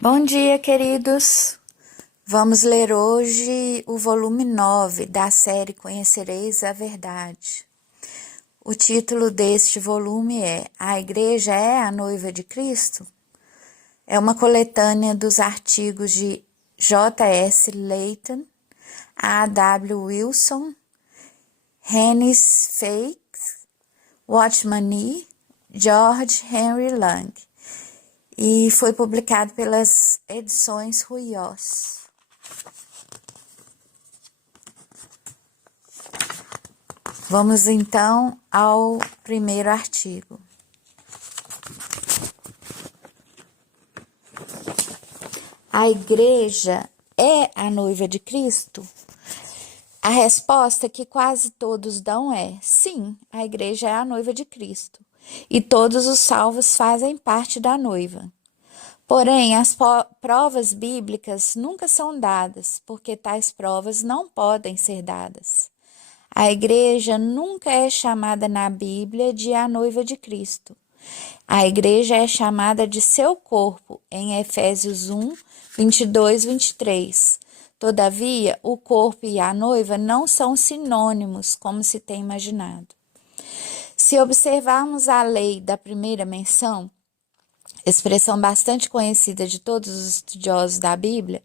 Bom dia, queridos! Vamos ler hoje o volume 9 da série Conhecereis a Verdade. O título deste volume é A Igreja é a Noiva de Cristo? É uma coletânea dos artigos de J.S. Leighton, A.W. Wilson, Hennis Fakes, Watchman Nee, George Henry Lang, e foi publicado pelas edições Ruiós. Vamos então ao primeiro artigo. A igreja é a noiva de Cristo? A resposta que quase todos dão é: sim, a igreja é a noiva de Cristo, e todos os salvos fazem parte da noiva. Porém, as provas bíblicas nunca são dadas, porque tais provas não podem ser dadas. A igreja nunca é chamada na Bíblia de a noiva de Cristo. A igreja é chamada de seu corpo, em Efésios 1, 22, 23. Todavia, o corpo e a noiva não são sinônimos, como se tem imaginado. Se observarmos a lei da primeira menção, expressão bastante conhecida de todos os estudiosos da Bíblia,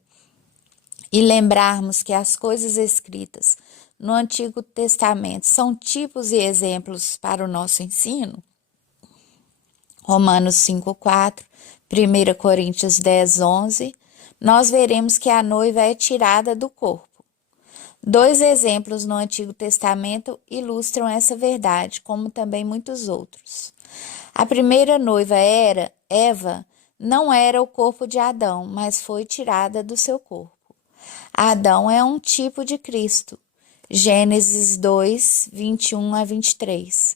e lembrarmos que as coisas escritas no Antigo Testamento são tipos e exemplos para o nosso ensino, Romanos 5:4, 1 Coríntios 10:11, nós veremos que a noiva é tirada do corpo. Dois exemplos no Antigo Testamento ilustram essa verdade, como também muitos outros. A primeira noiva Eva, não era o corpo de Adão, mas foi tirada do seu corpo. Adão é um tipo de Cristo. Gênesis 2, 21 a 23.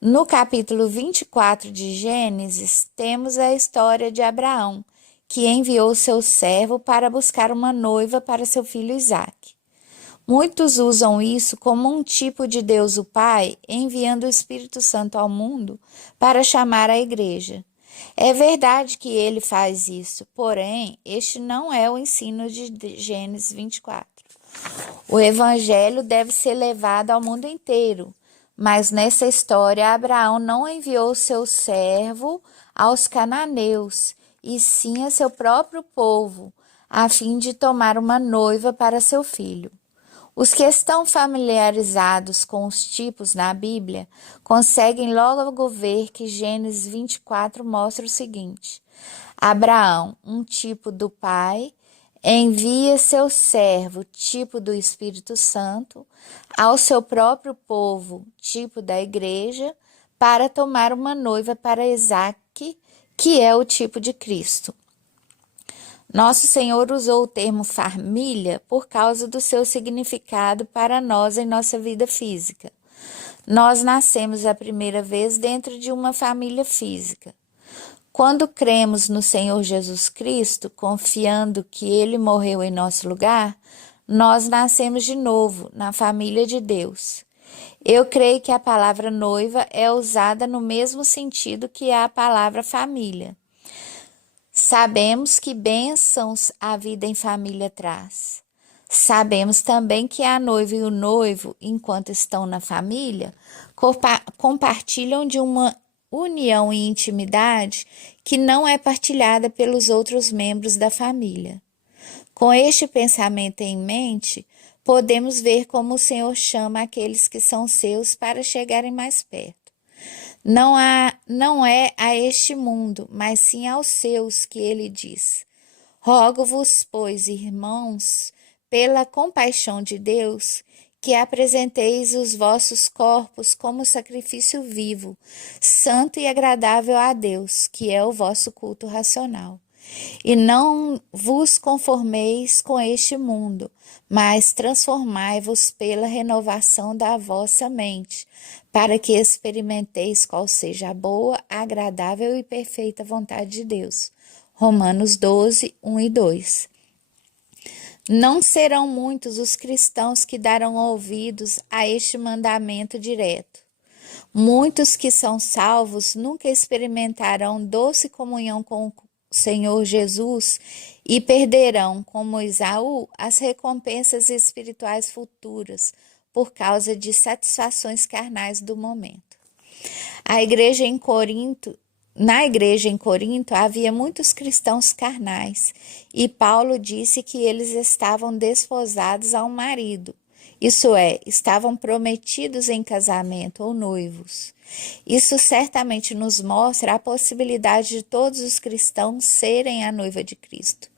No capítulo 24 de Gênesis, temos a história de Abraão, que enviou seu servo para buscar uma noiva para seu filho Isaque. Muitos usam isso como um tipo de Deus o Pai enviando o Espírito Santo ao mundo para chamar a igreja. É verdade que ele faz isso, porém, este não é o ensino de Gênesis 24. O evangelho deve ser levado ao mundo inteiro, mas nessa história Abraão não enviou seu servo aos cananeus, e sim a seu próprio povo, a fim de tomar uma noiva para seu filho. Os que estão familiarizados com os tipos na Bíblia conseguem logo ver que Gênesis 24 mostra o seguinte: Abraão, um tipo do Pai, envia seu servo, tipo do Espírito Santo, ao seu próprio povo, tipo da igreja, para tomar uma noiva para Isaque, que é o tipo de Cristo. Nosso Senhor usou o termo família por causa do seu significado para nós em nossa vida física. Nós nascemos a primeira vez dentro de uma família física. Quando cremos no Senhor Jesus Cristo, confiando que Ele morreu em nosso lugar, nós nascemos de novo na família de Deus. Eu creio que a palavra noiva é usada no mesmo sentido que a palavra família. Sabemos que bênçãos a vida em família traz. Sabemos também que a noiva e o noivo, enquanto estão na família, compartilham de uma união e intimidade que não é partilhada pelos outros membros da família. Com este pensamento em mente, podemos ver como o Senhor chama aqueles que são seus para chegarem mais perto. Não é a este mundo, mas sim aos seus que ele diz: rogo-vos, pois, irmãos, pela compaixão de Deus, que apresenteis os vossos corpos como sacrifício vivo, santo e agradável a Deus, que é o vosso culto racional. E não vos conformeis com este mundo, mas transformai-vos pela renovação da vossa mente, para que experimenteis qual seja a boa, agradável e perfeita vontade de Deus. Romanos 12, 1 e 2. Não serão muitos os cristãos que darão ouvidos a este mandamento direto. Muitos que são salvos nunca experimentarão doce comunhão com Senhor Jesus e perderão, como Esaú, as recompensas espirituais futuras por causa de satisfações carnais do momento. Na igreja em Corinto havia muitos cristãos carnais, e Paulo disse que eles estavam desposados a um marido, isso é, estavam prometidos em casamento ou noivos. Isso certamente nos mostra a possibilidade de todos os cristãos serem a noiva de Cristo.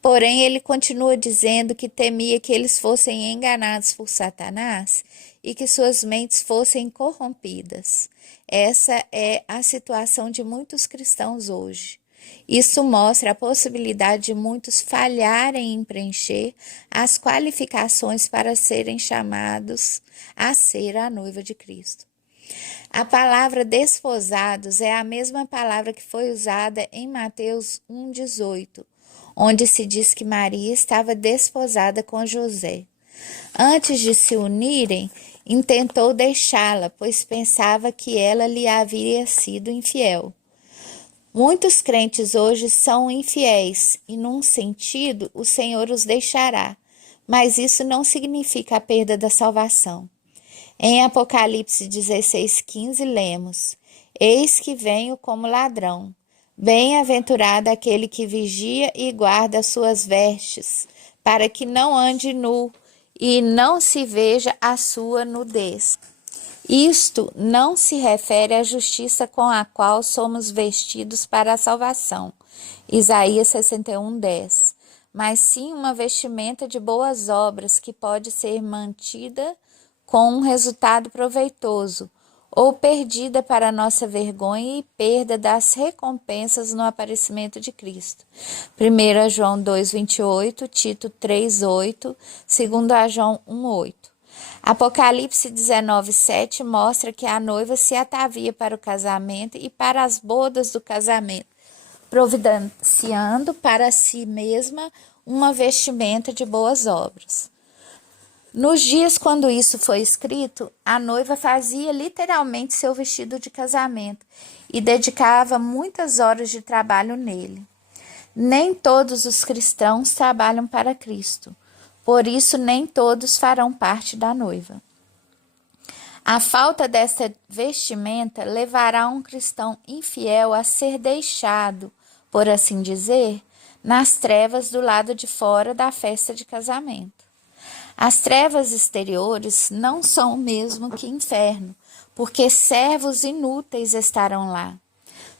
Porém, ele continua dizendo que temia que eles fossem enganados por Satanás e que suas mentes fossem corrompidas. Essa é a situação de muitos cristãos hoje. Isso mostra a possibilidade de muitos falharem em preencher as qualificações para serem chamados a ser a noiva de Cristo. A palavra desposados é a mesma palavra que foi usada em Mateus 1,18, onde se diz que Maria estava desposada com José. Antes de se unirem, intentou deixá-la, pois pensava que ela lhe havia sido infiel. Muitos crentes hoje são infiéis e, num sentido, o Senhor os deixará, mas isso não significa a perda da salvação. Em Apocalipse 16,15 lemos: Eis que venho como ladrão. Bem-aventurado aquele que vigia e guarda as suas vestes, para que não ande nu e não se veja a sua nudez. Isto não se refere à justiça com a qual somos vestidos para a salvação, Isaías 61:10, mas sim uma vestimenta de boas obras que pode ser mantida com um resultado proveitoso, ou perdida para nossa vergonha e perda das recompensas no aparecimento de Cristo. 1 João 2,28, Tito 3,8, 2 João 1,8. Apocalipse 19:7 mostra que a noiva se atavia para o casamento e para as bodas do casamento, providenciando para si mesma uma vestimenta de boas obras. Nos dias quando isso foi escrito, a noiva fazia literalmente seu vestido de casamento e dedicava muitas horas de trabalho nele. Nem todos os cristãos trabalham para Cristo, por isso nem todos farão parte da noiva. A falta dessa vestimenta levará um cristão infiel a ser deixado, por assim dizer, nas trevas do lado de fora da festa de casamento. As trevas exteriores não são o mesmo que inferno, porque servos inúteis estarão lá.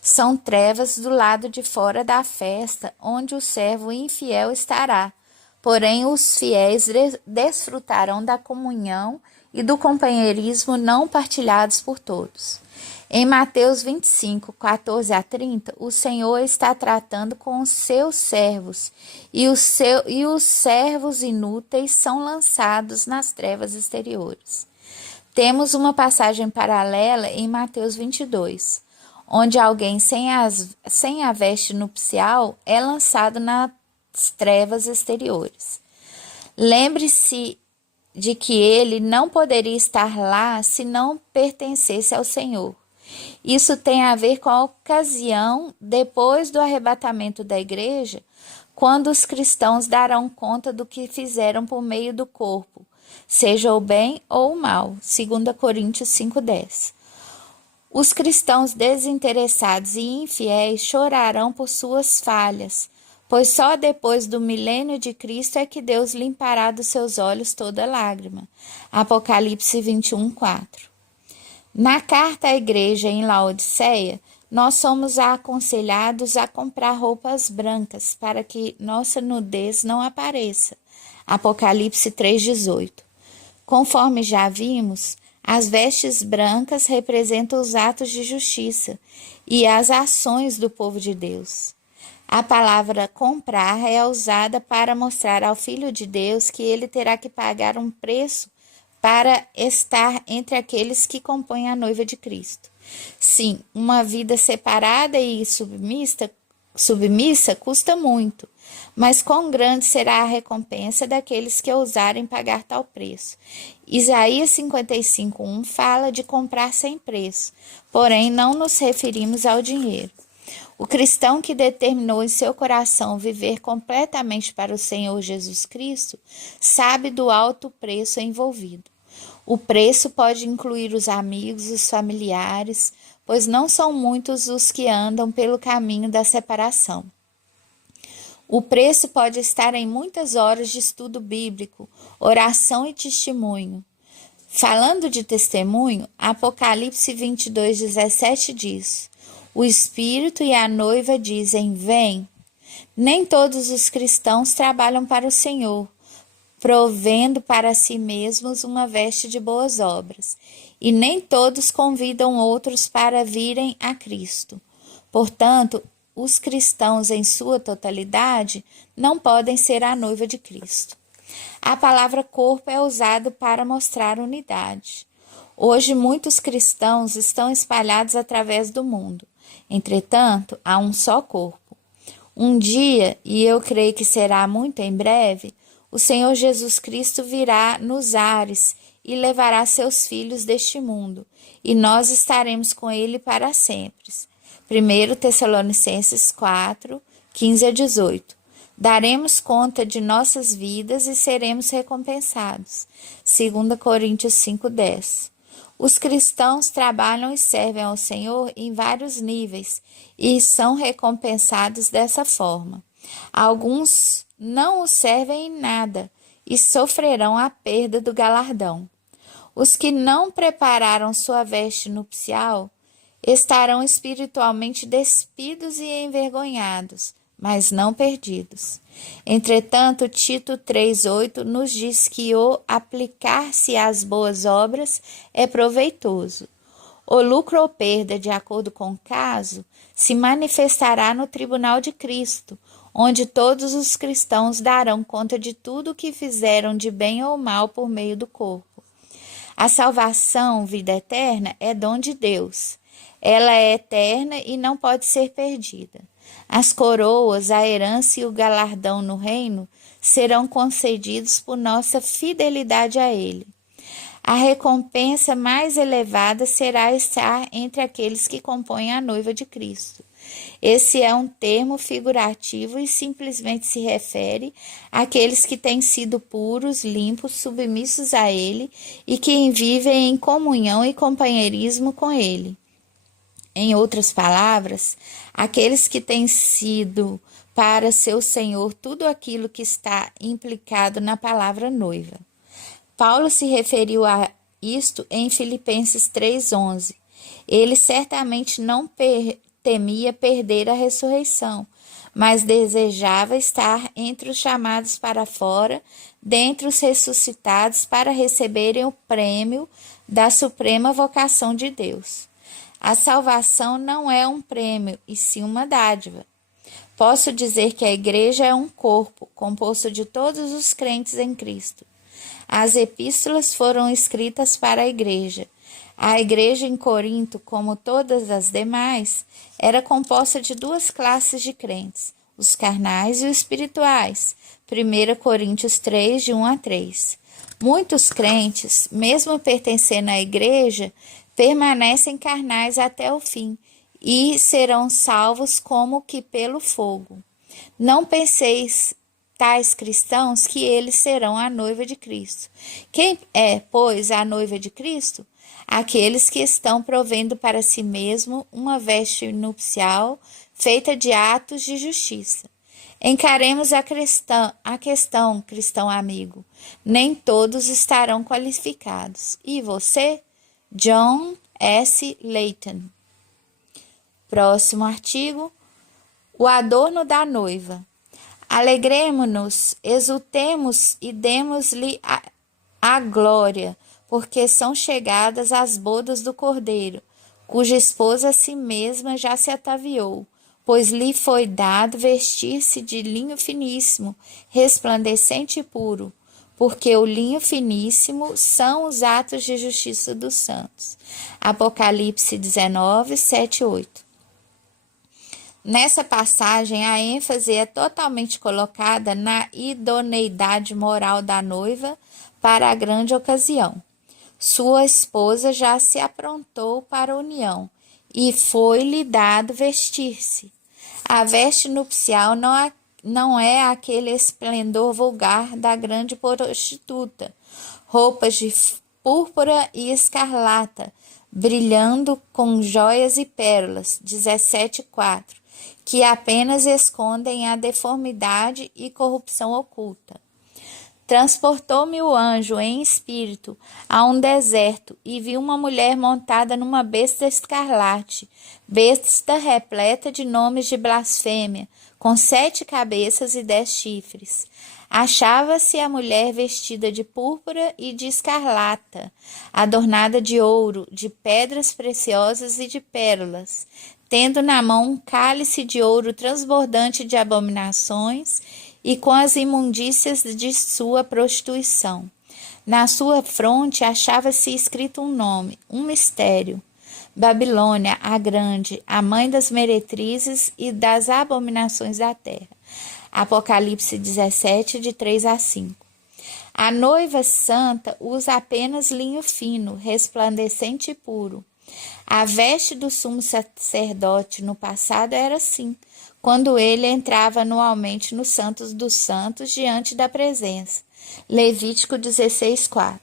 São trevas do lado de fora da festa, onde o servo infiel estará. Porém, os fiéis desfrutarão da comunhão e do companheirismo não partilhados por todos. Em Mateus 25, 14 a 30, o Senhor está tratando com os seus servos, e os servos inúteis são lançados nas trevas exteriores. Temos uma passagem paralela em Mateus 22, onde alguém sem a veste nupcial é lançado nas trevas exteriores. Lembre-se de que ele não poderia estar lá se não pertencesse ao Senhor. Isso tem a ver com a ocasião depois do arrebatamento da igreja, quando os cristãos darão conta do que fizeram por meio do corpo, seja o bem ou o mal, 2 Coríntios 5:10. Os cristãos desinteressados e infiéis chorarão por suas falhas, pois só depois do milênio de Cristo é que Deus limpará dos seus olhos toda lágrima. Apocalipse 21:4. Na carta à igreja em Laodiceia, nós somos aconselhados a comprar roupas brancas para que nossa nudez não apareça. Apocalipse 3:18. Conforme já vimos, as vestes brancas representam os atos de justiça e as ações do povo de Deus. A palavra comprar é usada para mostrar ao Filho de Deus que ele terá que pagar um preço para estar entre aqueles que compõem a noiva de Cristo. Sim, uma vida separada e submissa custa muito, mas quão grande será a recompensa daqueles que ousarem pagar tal preço. Isaías 55:1 fala de comprar sem preço, porém não nos referimos ao dinheiro. O cristão que determinou em seu coração viver completamente para o Senhor Jesus Cristo sabe do alto preço envolvido. O preço pode incluir os amigos, os familiares, pois não são muitos os que andam pelo caminho da separação. O preço pode estar em muitas horas de estudo bíblico, oração e testemunho. Falando de testemunho, Apocalipse 22:17 diz: o Espírito e a noiva dizem, vem. Nem todos os cristãos trabalham para o Senhor, provendo para si mesmos uma veste de boas obras, e nem todos convidam outros para virem a Cristo. Portanto, os cristãos em sua totalidade não podem ser a noiva de Cristo. A palavra corpo é usada para mostrar unidade. Hoje, muitos cristãos estão espalhados através do mundo. Entretanto, há um só corpo. Um dia, e eu creio que será muito em breve, o Senhor Jesus Cristo virá nos ares e levará seus filhos deste mundo, e nós estaremos com ele para sempre. 1 Tessalonicenses 4, 15-18. Daremos conta de nossas vidas e seremos recompensados. 2 Coríntios 5:10. Os cristãos trabalham e servem ao Senhor em vários níveis e são recompensados dessa forma. Alguns não o servem em nada e sofrerão a perda do galardão. Os que não prepararam sua veste nupcial estarão espiritualmente despidos e envergonhados, mas não perdidos. Entretanto, Tito 3:8 nos diz que o aplicar-se às boas obras é proveitoso. O lucro ou perda, de acordo com o caso, se manifestará no tribunal de Cristo, onde todos os cristãos darão conta de tudo o que fizeram de bem ou mal por meio do corpo. A salvação, vida eterna, é dom de Deus. Ela é eterna e não pode ser perdida. As coroas, a herança e o galardão no reino serão concedidos por nossa fidelidade a Ele. A recompensa mais elevada será estar entre aqueles que compõem a noiva de Cristo. Esse é um termo figurativo e simplesmente se refere àqueles que têm sido puros, limpos, submissos a Ele e que vivem em comunhão e companheirismo com Ele. Em outras palavras, aqueles que têm sido para seu Senhor tudo aquilo que está implicado na palavra noiva. Paulo se referiu a isto em Filipenses 3:11. Ele certamente não temia perder a ressurreição, mas desejava estar entre os chamados para fora, dentre os ressuscitados, para receberem o prêmio da suprema vocação de Deus. A salvação não é um prêmio, e sim uma dádiva. Posso dizer que a igreja é um corpo, composto de todos os crentes em Cristo. As epístolas foram escritas para a igreja. A igreja em Corinto, como todas as demais, era composta de duas classes de crentes, os carnais e os espirituais. 1 Coríntios 3, de 1-3. Muitos crentes, mesmo pertencendo à igreja, permanecem carnais até o fim e serão salvos como que pelo fogo. Não penseis, tais cristãos, que eles serão a noiva de Cristo. Quem é, pois, a noiva de Cristo? Aqueles que estão provendo para si mesmo uma veste nupcial feita de atos de justiça. Encaremos a questão, cristão amigo. Nem todos estarão qualificados. E você? John S. Layton. Próximo artigo. O adorno da noiva. Alegremo-nos, exultemos e demos-lhe a glória, porque são chegadas as bodas do Cordeiro, cuja esposa a si mesma já se ataviou, pois lhe foi dado vestir-se de linho finíssimo, resplandecente e puro, porque o linho finíssimo são os atos de justiça dos santos. Apocalipse 19, 7-8. Nessa passagem, a ênfase é totalmente colocada na idoneidade moral da noiva para a grande ocasião. Sua esposa já se aprontou para a união, e foi-lhe dado vestir-se. A veste nupcial não é aquele esplendor vulgar da grande prostituta, roupas de púrpura e escarlata, brilhando com joias e pérolas, 17:4, que apenas escondem a deformidade e corrupção oculta. Transportou-me o anjo em espírito a um deserto e vi uma mulher montada numa besta escarlate, besta repleta de nomes de blasfêmia, com 7 cabeças e 10 chifres. Achava-se a mulher vestida de púrpura e de escarlata, adornada de ouro, de pedras preciosas e de pérolas, tendo na mão um cálice de ouro transbordante de abominações e com as imundícias de sua prostituição. Na sua fronte achava-se escrito um nome, um mistério: Babilônia, a grande, a mãe das meretrizes e das abominações da terra. Apocalipse 17, de 3-5. A noiva santa usa apenas linho fino, resplandecente e puro. A veste do sumo sacerdote no passado era assim, quando ele entrava anualmente no Santos dos Santos diante da presença. Levítico 16:4.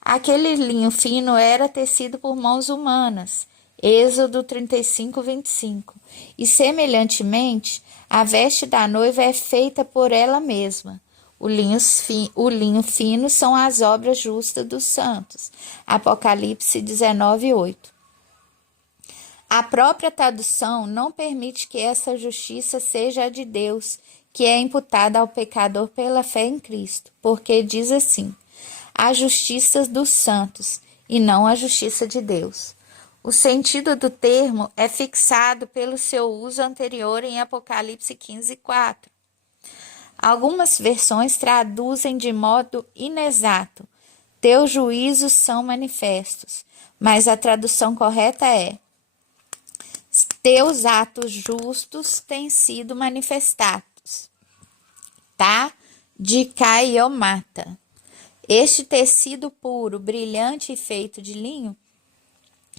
Aquele linho fino era tecido por mãos humanas. Êxodo 35:25. E semelhantemente, a veste da noiva é feita por ela mesma. O linho fino são as obras justas dos santos. Apocalipse 19:8. A própria tradução não permite que essa justiça seja a de Deus, que é imputada ao pecador pela fé em Cristo, porque diz assim: a justiça dos santos, e não a justiça de Deus. O sentido do termo é fixado pelo seu uso anterior em Apocalipse 15:4. Algumas versões traduzem de modo inexato: teus juízos são manifestos, mas a tradução correta é: teus atos justos têm sido manifestados. Tá? De caiomata. Este tecido puro, brilhante e feito de linho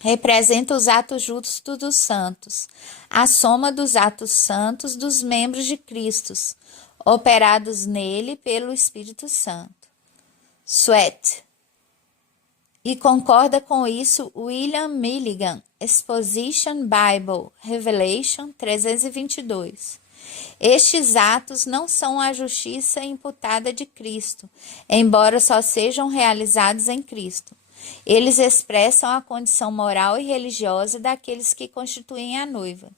representa os atos justos dos santos, a soma dos atos santos dos membros de Cristo, operados nele pelo Espírito Santo. Sweat. E concorda com isso William Milligan, Exposition Bible, Revelation 322. Estes atos não são a justiça imputada de Cristo, embora só sejam realizados em Cristo. Eles expressam a condição moral e religiosa daqueles que constituem a noiva.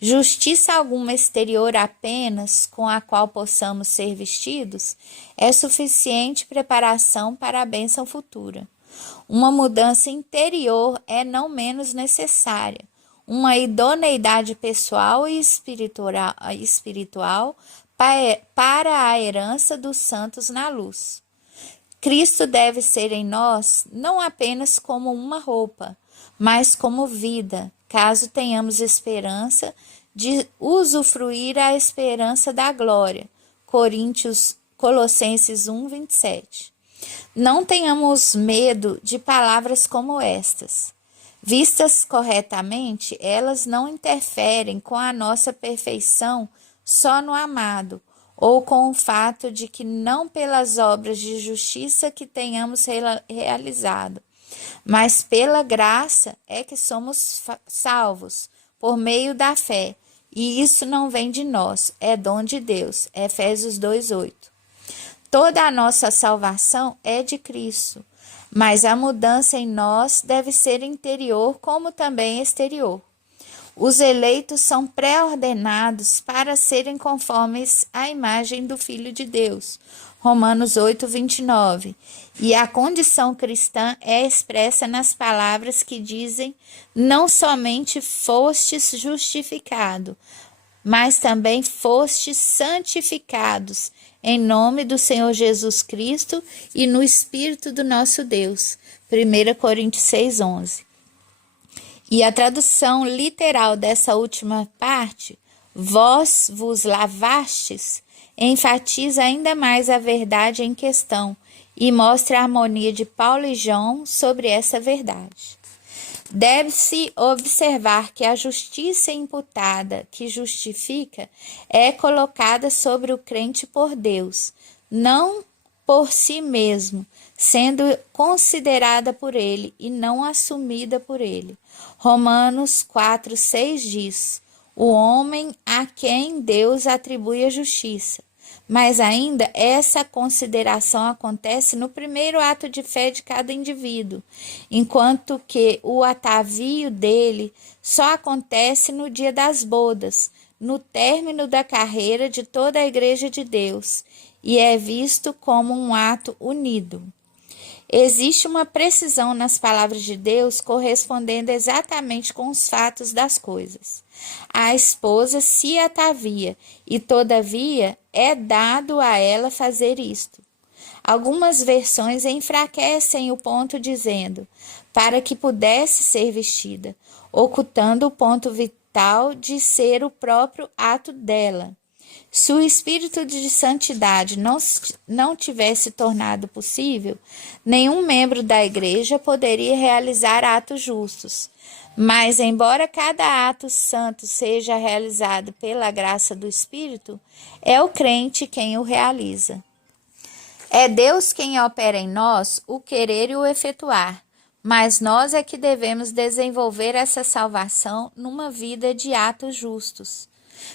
Justiça alguma exterior apenas, com a qual possamos ser vestidos, é suficiente preparação para a bênção futura. Uma mudança interior é não menos necessária, uma idoneidade pessoal e espiritual para a herança dos santos na luz. Cristo deve ser em nós não apenas como uma roupa, mas como vida, caso tenhamos esperança de usufruir a esperança da glória. Colossenses 1:27. Não tenhamos medo de palavras como estas. Vistas corretamente, elas não interferem com a nossa perfeição só no amado, ou com o fato de que não pelas obras de justiça que tenhamos realizado, mas pela graça é que somos salvos, por meio da fé, e isso não vem de nós, é dom de Deus. Efésios 2:8. Toda a nossa salvação é de Cristo, mas a mudança em nós deve ser interior como também exterior. Os eleitos são pré-ordenados para serem conformes à imagem do Filho de Deus. Romanos 8:29. E a condição cristã é expressa nas palavras que dizem: não somente fostes justificado, mas também fostes santificados em nome do Senhor Jesus Cristo e no Espírito do nosso Deus. 1 Coríntios 6:11. E a tradução literal dessa última parte, vós vos lavastes, enfatiza ainda mais a verdade em questão e mostra a harmonia de Paulo e João sobre essa verdade. Deve-se observar que a justiça imputada, que justifica, é colocada sobre o crente por Deus, não por si mesmo, sendo considerada por ele e não assumida por ele. Romanos 4:6 diz: o homem a quem Deus atribui a justiça. Mas ainda essa consideração acontece no primeiro ato de fé de cada indivíduo, enquanto que o atavio dele só acontece no dia das bodas, no término da carreira de toda a Igreja de Deus, e é visto como um ato unido. Existe uma precisão nas palavras de Deus correspondendo exatamente com os fatos das coisas. A esposa se atavia e, todavia, é dado a ela fazer isto. Algumas versões enfraquecem o ponto dizendo, para que pudesse ser vestida, ocultando o ponto vital de ser o próprio ato dela. Se o espírito de santidade não tivesse tornado possível, nenhum membro da igreja poderia realizar atos justos. Mas, embora cada ato santo seja realizado pela graça do Espírito, é o crente quem o realiza. É Deus quem opera em nós o querer e o efetuar, mas nós é que devemos desenvolver essa salvação numa vida de atos justos.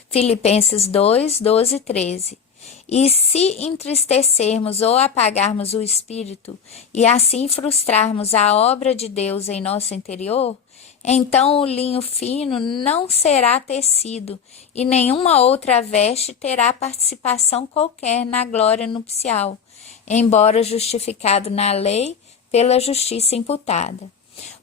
Filipenses 2, 12 e 13. E se entristecermos ou apagarmos o Espírito e assim frustrarmos a obra de Deus em nosso interior, então o linho fino não será tecido e nenhuma outra veste terá participação qualquer na glória nupcial, embora justificado na lei pela justiça imputada.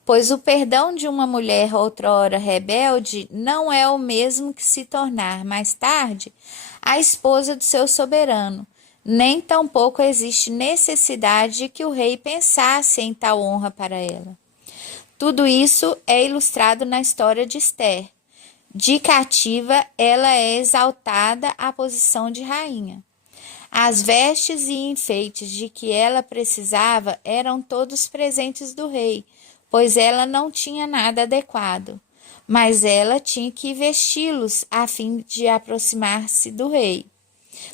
Pois o perdão de uma mulher outrora rebelde não é o mesmo que se tornar, mais tarde, a esposa do seu soberano, nem tampouco existe necessidade de que o rei pensasse em tal honra para ela. Tudo isso é ilustrado na história de Esther. De cativa, ela é exaltada à posição de rainha. As vestes e enfeites de que ela precisava eram todos presentes do rei, pois ela não tinha nada adequado, mas ela tinha que vesti-los a fim de aproximar-se do rei.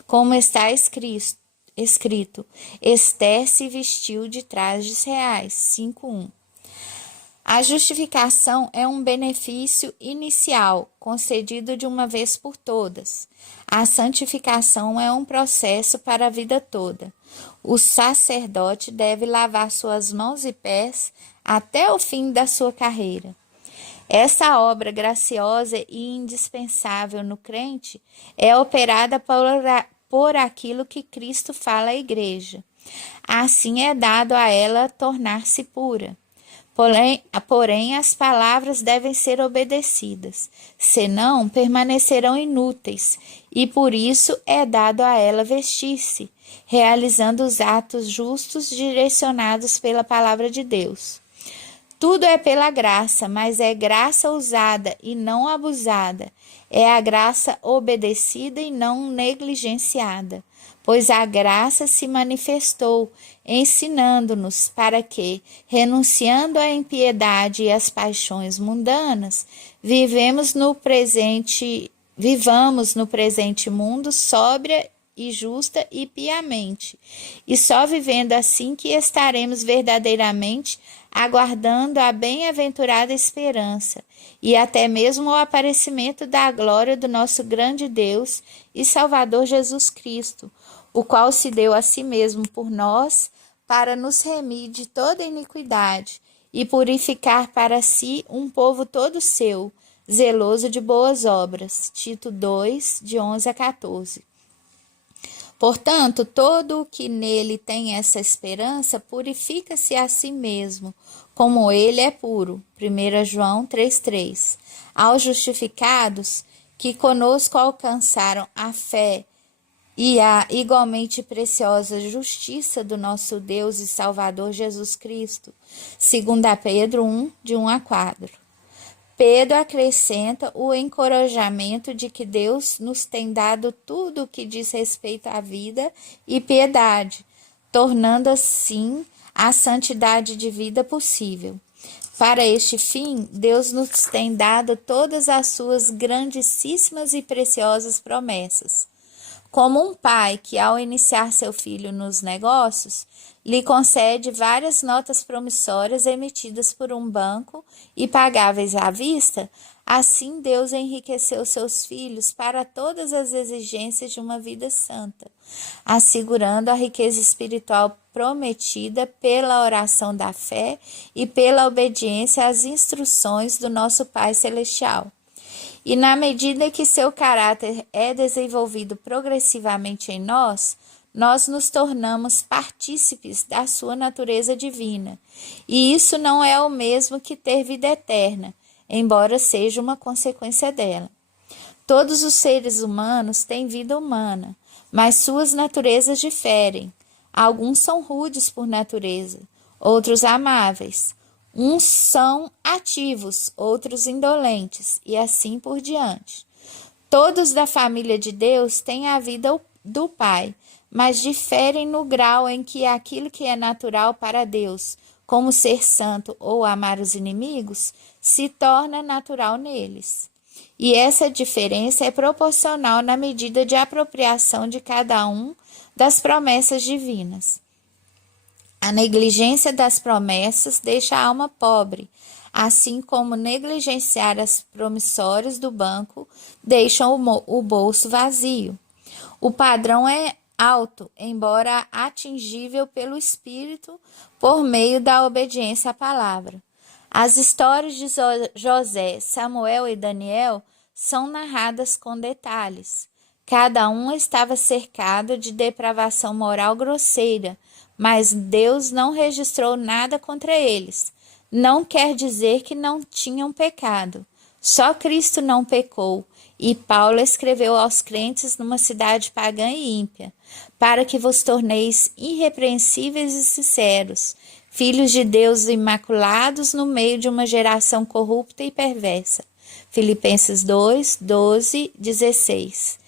Como está escrito, Esther se vestiu de trajes reais, 5:1. A justificação é um benefício inicial, concedido de uma vez por todas. A santificação é um processo para a vida toda. O sacerdote deve lavar suas mãos e pés até o fim da sua carreira. Essa obra graciosa e indispensável no crente é operada por aquilo que Cristo fala à igreja. Assim é dado a ela tornar-se pura. Porém, as palavras devem ser obedecidas, senão permanecerão inúteis, e por isso é dado a ela vestir-se, realizando os atos justos direcionados pela palavra de Deus. Tudo é pela graça, mas é graça usada e não abusada. É a graça obedecida e não negligenciada, pois a graça se manifestou, ensinando-nos para que, renunciando à impiedade e às paixões mundanas, vivamos no presente mundo sóbria e justa e piamente. E só vivendo assim que estaremos verdadeiramente aguardando a bem-aventurada esperança e até mesmo o aparecimento da glória do nosso grande Deus e Salvador Jesus Cristo, o qual se deu a si mesmo por nós para nos remir de toda iniquidade e purificar para si um povo todo seu, zeloso de boas obras. Tito 2, de 11 a 14. Portanto, todo o que nele tem essa esperança purifica-se a si mesmo, como ele é puro. 1 João 3,3. Aos justificados que conosco alcançaram a fé e a igualmente preciosa justiça do nosso Deus e Salvador Jesus Cristo. 2 Pedro 1, de 1 a 4. Pedro acrescenta o encorajamento de que Deus nos tem dado tudo o que diz respeito à vida e piedade, tornando assim a santidade de vida possível. Para este fim, Deus nos tem dado todas as suas grandíssimas e preciosas promessas. Como um pai que, ao iniciar seu filho nos negócios, lhe concede várias notas promissórias emitidas por um banco e pagáveis à vista, assim Deus enriqueceu seus filhos para todas as exigências de uma vida santa, assegurando a riqueza espiritual prometida pela oração da fé e pela obediência às instruções do nosso Pai Celestial. E na medida que seu caráter é desenvolvido progressivamente em nós, nós nos tornamos partícipes da sua natureza divina. E isso não é o mesmo que ter vida eterna, embora seja uma consequência dela. Todos os seres humanos têm vida humana, mas suas naturezas diferem. Alguns são rudes por natureza, outros amáveis. Uns são ativos, outros indolentes, e assim por diante. Todos da família de Deus têm a vida do Pai, mas diferem no grau em que aquilo que é natural para Deus, como ser santo ou amar os inimigos, se torna natural neles. E essa diferença é proporcional na medida de apropriação de cada um das promessas divinas. A negligência das promessas deixa a alma pobre, assim como negligenciar as promissórias do banco deixam o bolso vazio. O padrão é alto, embora atingível pelo Espírito por meio da obediência à palavra. As histórias de José, Samuel e Daniel são narradas com detalhes. Cada um estava cercado de depravação moral grosseira, mas Deus não registrou nada contra eles. Não quer dizer que não tinham pecado. Só Cristo não pecou, e Paulo escreveu aos crentes numa cidade pagã e ímpia, para que vos torneis irrepreensíveis e sinceros, filhos de Deus imaculados no meio de uma geração corrupta e perversa. Filipenses 2, 12, 16.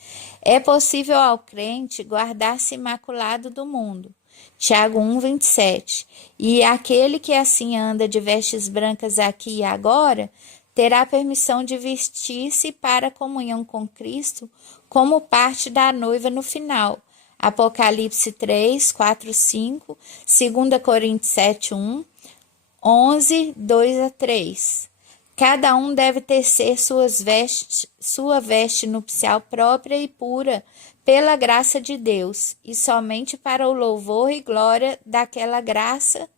É possível ao crente guardar-se imaculado do mundo. Tiago 1, 27. E aquele que assim anda de vestes brancas aqui e agora, terá permissão de vestir-se para a comunhão com Cristo como parte da noiva no final. Apocalipse 3, 4, 5, 2 Coríntios 7, 1, 11, 2 a 3. Cada um deve tecer sua veste nupcial própria e pura, pela graça de Deus, e somente para o louvor e glória daquela graça,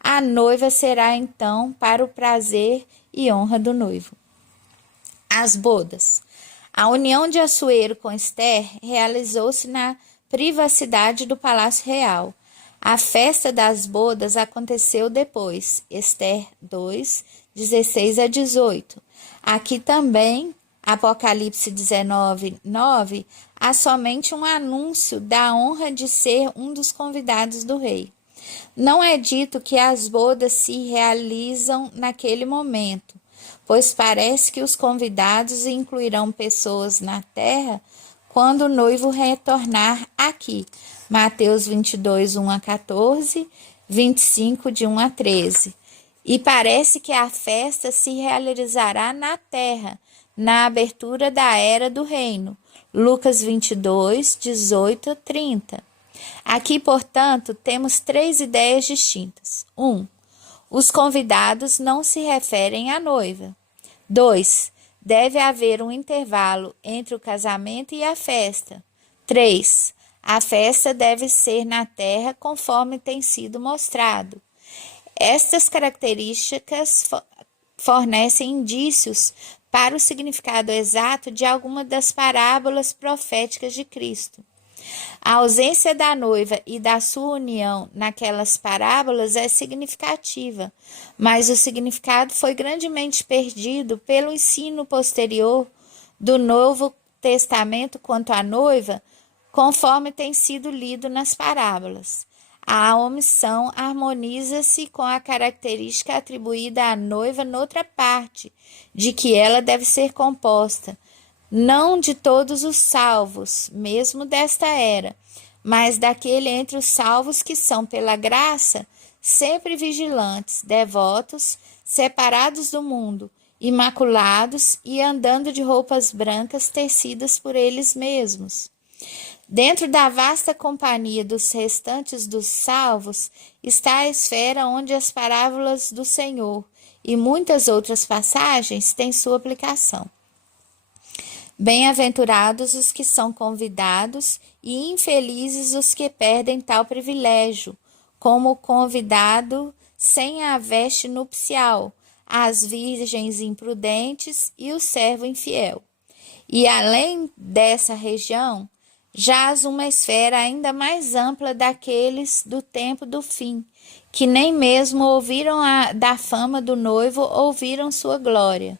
a noiva será então para o prazer e honra do noivo. As bodas. A união de Assuero com Esther realizou-se na privacidade do Palácio Real. A festa das bodas aconteceu depois, Esther 2, 16 a 18. Aqui também, Apocalipse 19, 9, há somente um anúncio da honra de ser um dos convidados do rei. Não é dito que as bodas se realizam naquele momento, pois parece que os convidados incluirão pessoas na terra quando o noivo retornar aqui. Mateus 22, 1 a 14, 25, de 1 a 13. E parece que a festa se realizará na terra, na abertura da era do reino. Lucas 22, 18 a 30. Aqui, portanto, temos três ideias distintas. 1. Os convidados não se referem à noiva. 2. Deve haver um intervalo entre o casamento e a festa. 3. A festa deve ser na terra conforme tem sido mostrado. Estas características fornecem indícios para o significado exato de alguma das parábolas proféticas de Cristo. A ausência da noiva e da sua união naquelas parábolas é significativa, mas o significado foi grandemente perdido pelo ensino posterior do Novo Testamento quanto à noiva, conforme tem sido lido nas parábolas. A omissão harmoniza-se com a característica atribuída à noiva noutra parte, de que ela deve ser composta, não de todos os salvos, mesmo desta era, mas daquele entre os salvos que são, pela graça, sempre vigilantes, devotos, separados do mundo, imaculados e andando de roupas brancas tecidas por eles mesmos. Dentro da vasta companhia dos restantes dos salvos está a esfera onde as parábolas do Senhor e muitas outras passagens têm sua aplicação. Bem-aventurados os que são convidados e infelizes os que perdem tal privilégio, como o convidado sem a veste nupcial, as virgens imprudentes e o servo infiel. E além dessa região, jaz uma esfera ainda mais ampla daqueles do tempo do fim, que nem mesmo ouviram da fama do noivo, ouviram sua glória.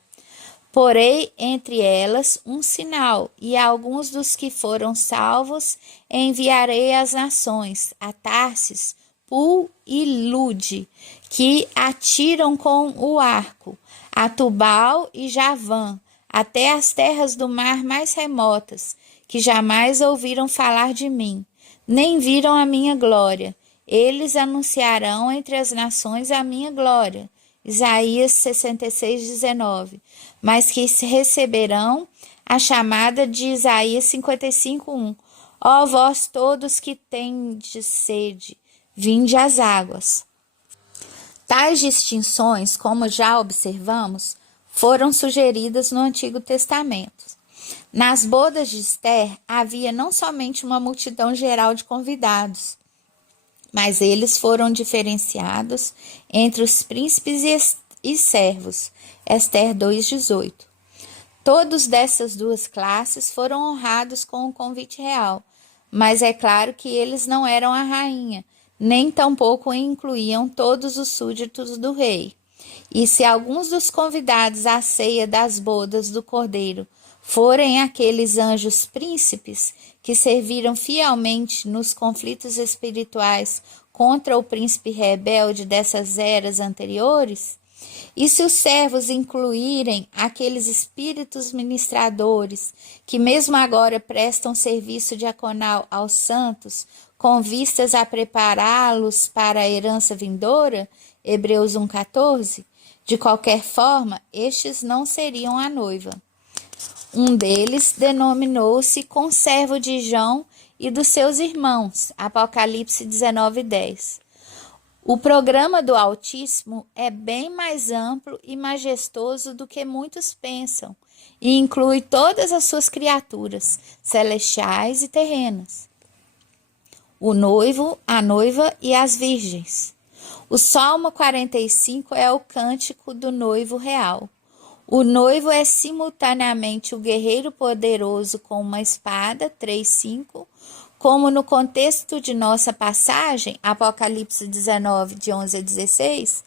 Porém, entre elas um sinal, e alguns dos que foram salvos enviarei às nações, a Tarsis, Pul e Lude, que atiram com o arco, a Tubal e Javã, até as terras do mar mais remotas, que jamais ouviram falar de mim, nem viram a minha glória. Eles anunciarão entre as nações a minha glória. Isaías 66:19. Mas que receberão a chamada de Isaías 55:1. Ó vós todos que tendes sede, vinde às águas. Tais distinções, como já observamos, foram sugeridas no Antigo Testamento. Nas bodas de Ester havia não somente uma multidão geral de convidados, mas eles foram diferenciados entre os príncipes e servos. Ester 2:18. Todos dessas duas classes foram honrados com o convite real, mas é claro que eles não eram a rainha, nem tampouco incluíam todos os súditos do rei. E se alguns dos convidados à ceia das bodas do Cordeiro forem aqueles anjos príncipes que serviram fielmente nos conflitos espirituais contra o príncipe rebelde dessas eras anteriores, e se os servos incluírem aqueles espíritos ministradores que mesmo agora prestam serviço diaconal aos santos, com vistas a prepará-los para a herança vindoura, Hebreus 1:14, de qualquer forma, estes não seriam a noiva. Um deles denominou-se conservo de João e dos seus irmãos, Apocalipse 19:10. O programa do Altíssimo é bem mais amplo e majestoso do que muitos pensam, e inclui todas as suas criaturas, celestiais e terrenas. O noivo, a noiva e as virgens. O Salmo 45 é o cântico do noivo real. O noivo é simultaneamente o guerreiro poderoso com uma espada, 3:5, como no contexto de nossa passagem, Apocalipse 19, de 11 a 16,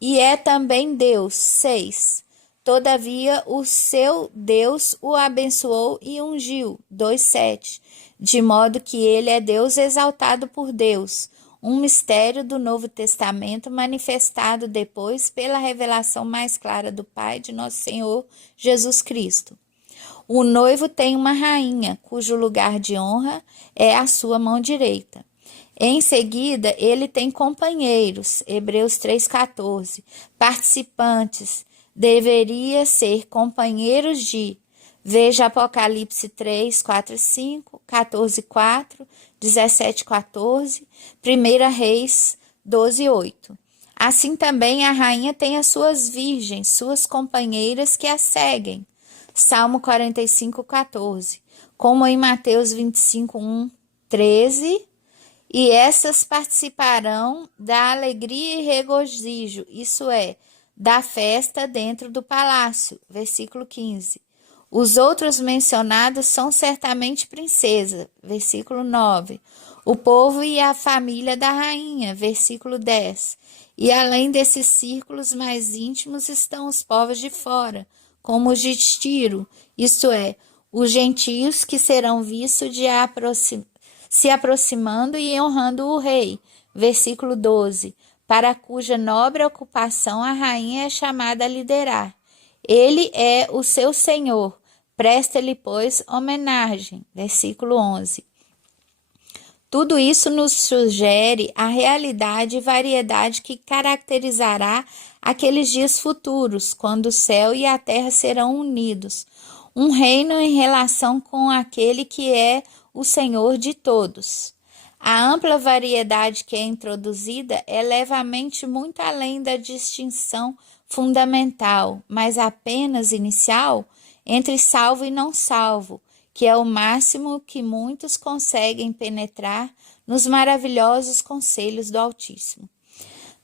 e é também Deus, 6. Todavia, o seu Deus o abençoou e ungiu, 2:7, de modo que ele é Deus exaltado por Deus, um mistério do Novo Testamento manifestado depois pela revelação mais clara do Pai de nosso Senhor Jesus Cristo. O noivo tem uma rainha, cujo lugar de honra é a sua mão direita. Em seguida, ele tem companheiros, Hebreus 3:14, participantes, deveria ser companheiros de, veja Apocalipse 3, 4 e 5, 14:4, 17:14, 1 Reis 12:8. Assim também a rainha tem as suas virgens, suas companheiras que a seguem. Salmo 45:14, como em Mateus 25:1, 13, e essas participarão da alegria e regozijo, isso é, da festa dentro do palácio, versículo 15. Os outros mencionados são certamente princesa, versículo 9. O povo e a família da rainha, versículo 10. E além desses círculos mais íntimos estão os povos de fora, como os de Tiro, isto é, os gentios que serão vistos se aproximando e honrando o rei, versículo 12, para cuja nobre ocupação a rainha é chamada a liderar. Ele é o seu senhor, presta-lhe, pois, homenagem, versículo 11. Tudo isso nos sugere a realidade e variedade que caracterizará aqueles dias futuros, quando o céu e a terra serão unidos, um reino em relação com aquele que é o Senhor de todos. A ampla variedade que é introduzida eleva a mente muito além da distinção fundamental, mas apenas inicial, entre salvo e não salvo, que é o máximo que muitos conseguem penetrar nos maravilhosos conselhos do Altíssimo.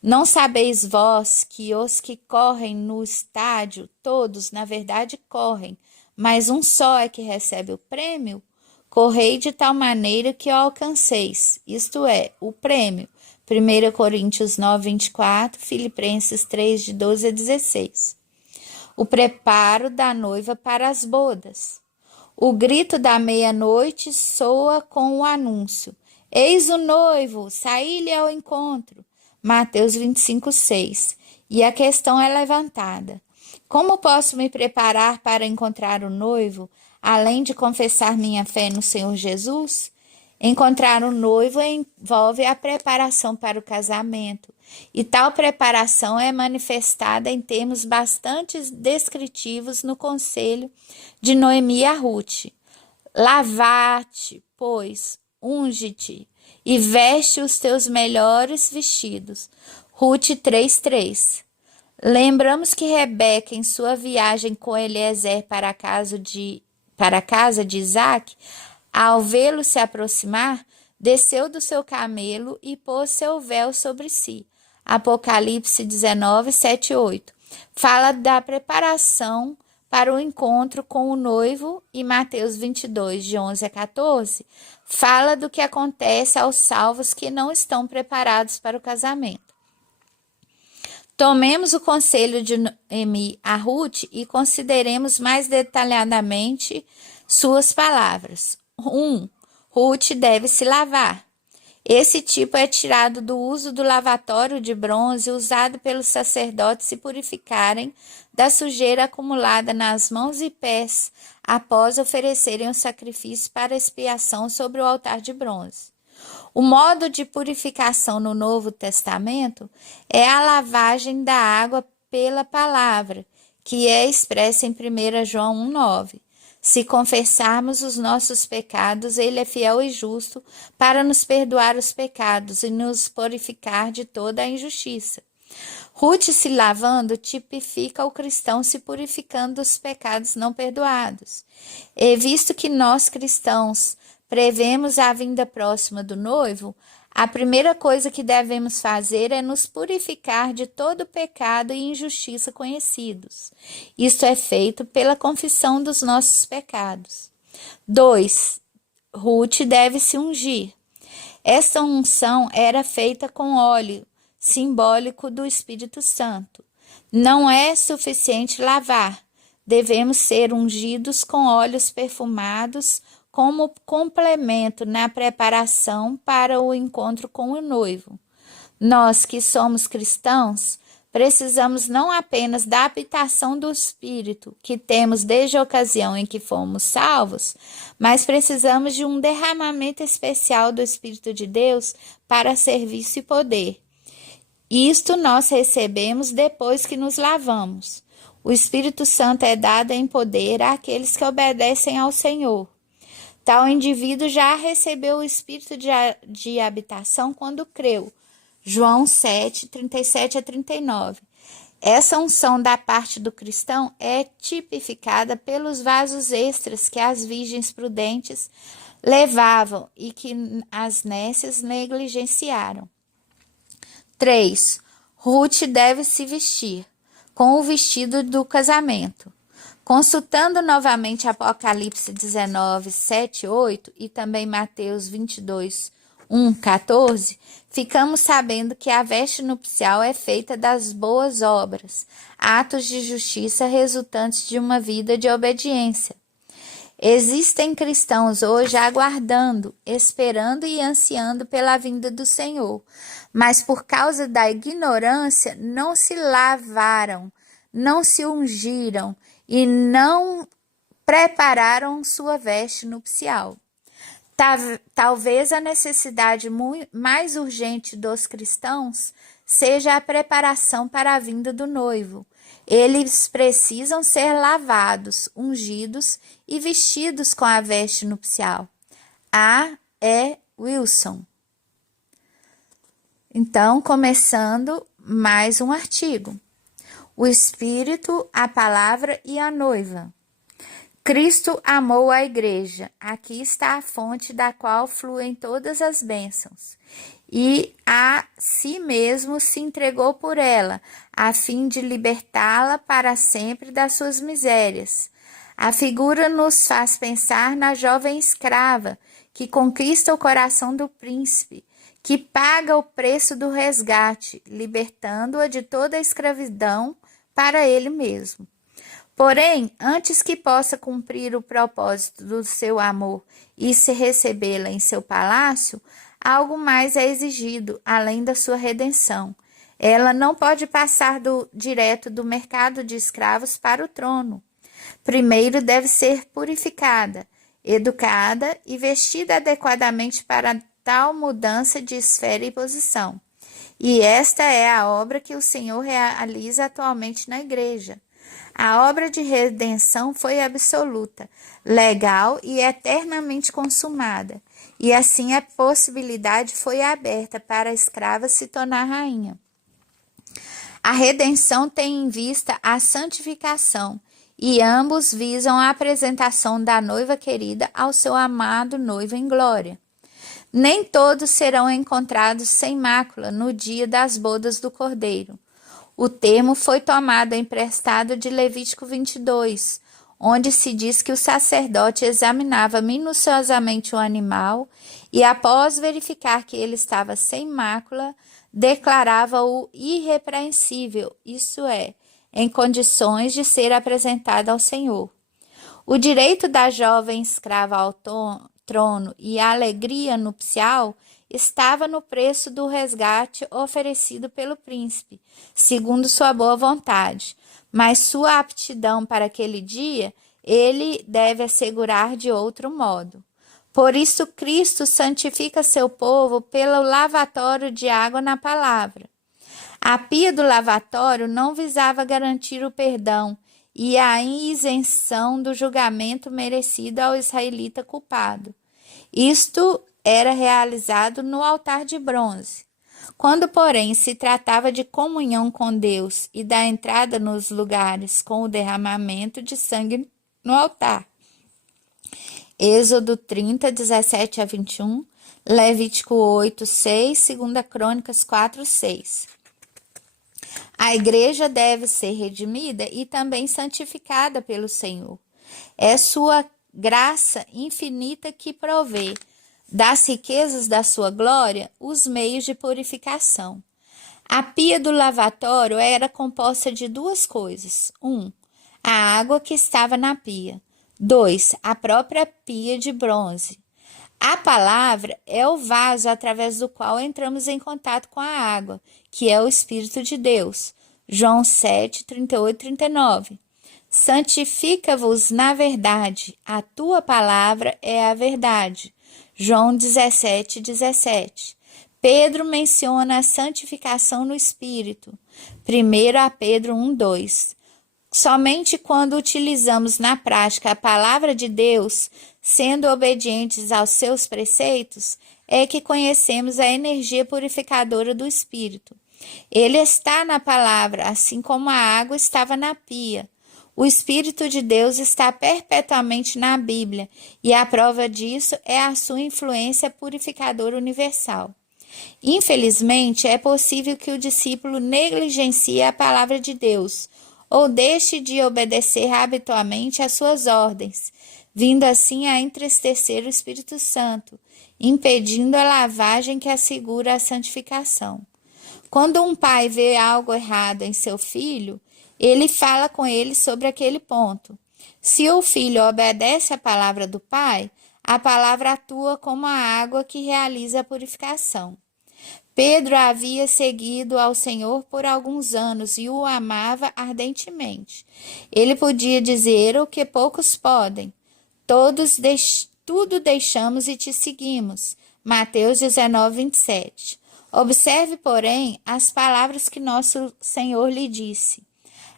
Não sabeis vós que os que correm no estádio, todos, na verdade, correm, mas um só é que recebe o prêmio? Correi de tal maneira que o alcanceis, isto é, o prêmio. 1 Coríntios 9, 24, Filipenses 3, de 12 a 16. O preparo da noiva para as bodas. O grito da meia-noite soa com o anúncio: eis o noivo, saí-lhe ao encontro. Mateus 25, 6. E a questão é levantada: como posso me preparar para encontrar o noivo, além de confessar minha fé no Senhor Jesus? Encontrar o noivo envolve a preparação para o casamento, e tal preparação é manifestada em termos bastante descritivos no conselho de Noemi a Ruth. Lava-te, pois, unge-te, e veste os teus melhores vestidos. Ruth 3:3. Lembramos que Rebeca, em sua viagem com Eliezer para a casa de Isaque, ao vê-lo se aproximar, desceu do seu camelo e pôs seu véu sobre si. Apocalipse 19, 7 e 8. Fala da preparação para o encontro com o noivo, e Mateus 22, de 11 a 14, fala do que acontece aos salvos que não estão preparados para o casamento. Tomemos o conselho de Noemi a Ruth e consideremos mais detalhadamente suas palavras. 1. Ruth deve se lavar. Esse tipo é tirado do uso do lavatório de bronze usado pelos sacerdotes se purificarem da sujeira acumulada nas mãos e pés após oferecerem o sacrifício para expiação sobre o altar de bronze. O modo de purificação no Novo Testamento é a lavagem da água pela palavra, que é expressa em 1 João 1,9. Se confessarmos os nossos pecados, ele é fiel e justo para nos perdoar os pecados e nos purificar de toda a injustiça. Ruth se lavando tipifica o cristão se purificando dos pecados não perdoados. E visto que nós cristãos prevemos a vinda próxima do noivo, a primeira coisa que devemos fazer é nos purificar de todo pecado e injustiça conhecidos. Isto é feito pela confissão dos nossos pecados. 2. Ruth deve se ungir. Esta unção era feita com óleo, simbólico do Espírito Santo. Não é suficiente lavar. Devemos ser ungidos com óleos perfumados como complemento na preparação para o encontro com o noivo. Nós que somos cristãos, precisamos não apenas da habitação do Espírito que temos desde a ocasião em que fomos salvos, mas precisamos de um derramamento especial do Espírito de Deus para serviço e poder. Isto nós recebemos depois que nos lavamos. O Espírito Santo é dado em poder àqueles que obedecem ao Senhor. Tal indivíduo já recebeu o Espírito de habitação quando creu. João 7, 37 a 39. Essa unção da parte do cristão é tipificada pelos vasos extras que as virgens prudentes levavam e que as nécias negligenciaram. 3. Ruth deve se vestir com o vestido do casamento. Consultando novamente Apocalipse 19, 7 e 8 e também Mateus 22, 1, 14, ficamos sabendo que a veste nupcial é feita das boas obras, atos de justiça resultantes de uma vida de obediência. Existem cristãos hoje aguardando, esperando e ansiando pela vinda do Senhor, mas por causa da ignorância não se lavaram, não se ungiram e não prepararam sua veste nupcial. Talvez a necessidade mais urgente dos cristãos seja a preparação para a vinda do noivo. Eles precisam ser lavados, ungidos e vestidos com a veste nupcial. A. E. Wilson. Então, começando mais um artigo. O Espírito, a Palavra e a Noiva. Cristo amou a igreja. Aqui está a fonte da qual fluem todas as bênçãos. E a si mesmo se entregou por ela, a fim de libertá-la para sempre das suas misérias. A figura nos faz pensar na jovem escrava, que conquista o coração do príncipe, que paga o preço do resgate, libertando-a de toda a escravidão para ele mesmo. Porém, antes que possa cumprir o propósito do seu amor e se recebê-la em seu palácio, algo mais é exigido, além da sua redenção. Ela não pode passar direto do mercado de escravos para o trono. Primeiro deve ser purificada, educada e vestida adequadamente para tal mudança de esfera e posição. E esta é a obra que o Senhor realiza atualmente na igreja. A obra de redenção foi absoluta, legal e eternamente consumada, e assim a possibilidade foi aberta para a escrava se tornar rainha. A redenção tem em vista a santificação, e ambos visam a apresentação da noiva querida ao seu amado noivo em glória. Nem todos serão encontrados sem mácula no dia das bodas do Cordeiro. O termo foi tomado emprestado de Levítico 22, onde se diz que o sacerdote examinava minuciosamente o animal e, após verificar que ele estava sem mácula, declarava-o irrepreensível, isso é, em condições de ser apresentado ao Senhor. O direito da jovem escrava ao trono e a alegria nupcial estava no preço do resgate oferecido pelo príncipe, segundo sua boa vontade, mas sua aptidão para aquele dia ele deve assegurar de outro modo. Por isso, Cristo santifica seu povo pelo lavatório de água na palavra. A pia do lavatório não visava garantir o perdão e a isenção do julgamento merecido ao israelita culpado. Isto era realizado no altar de bronze. Quando, porém, se tratava de comunhão com Deus e da entrada nos lugares com o derramamento de sangue no altar. Êxodo 30, 17 a 21, Levítico 8, 6, 2 Crônicas 4, 6. A igreja deve ser redimida e também santificada pelo Senhor. É sua graça infinita que provê das riquezas da sua glória os meios de purificação. A pia do lavatório era composta de duas coisas. 1. A água que estava na pia. 2. A própria pia de bronze. A palavra é o vaso através do qual entramos em contato com a água, que é o Espírito de Deus. João 7, 38 e 39. Santifica-vos na verdade, a tua palavra é a verdade. João 17, 17. Pedro menciona a santificação no Espírito. 1 Pedro 1, 2. Somente quando utilizamos na prática a palavra de Deus, sendo obedientes aos seus preceitos, é que conhecemos a energia purificadora do Espírito. Ele está na palavra, assim como a água estava na pia. O Espírito de Deus está perpetuamente na Bíblia, e a prova disso é a sua influência purificadora universal. Infelizmente, é possível que o discípulo negligencie a palavra de Deus, ou deixe de obedecer habitualmente às suas ordens, vindo assim a entristecer o Espírito Santo, impedindo a lavagem que assegura a santificação. Quando um pai vê algo errado em seu filho, ele fala com ele sobre aquele ponto. Se o filho obedece à palavra do pai, a palavra atua como a água que realiza a purificação. Pedro havia seguido ao Senhor por alguns anos e o amava ardentemente. Ele podia dizer o que poucos podem: tudo deixamos e te seguimos. Mateus 19, 27. Observe, porém, as palavras que nosso Senhor lhe disse.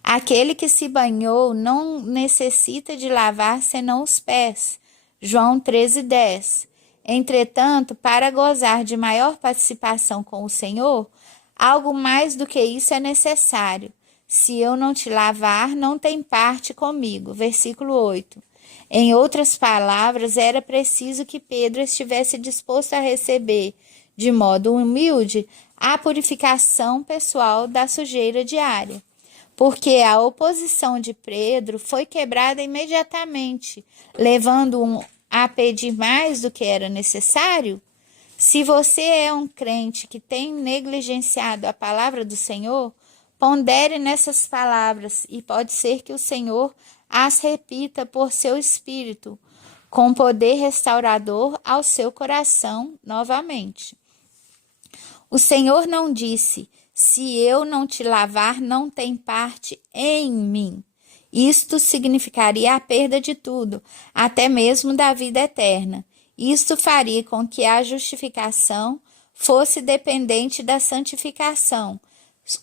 Aquele que se banhou não necessita de lavar senão os pés. João 13, 10. Entretanto, para gozar de maior participação com o Senhor, algo mais do que isso é necessário. Se eu não te lavar, não tem parte comigo. Versículo 8. Em outras palavras, era preciso que Pedro estivesse disposto a receber, de modo humilde, a purificação pessoal da sujeira diária. Porque a oposição de Pedro foi quebrada imediatamente, levando-o a pedir mais do que era necessário. Se você é um crente que tem negligenciado a palavra do Senhor, pondere nessas palavras e pode ser que o Senhor as repita por seu espírito, com poder restaurador ao seu coração novamente. O Senhor não disse: se eu não te lavar, não tem parte em mim. Isto significaria a perda de tudo, até mesmo da vida eterna. Isto faria com que a justificação fosse dependente da santificação,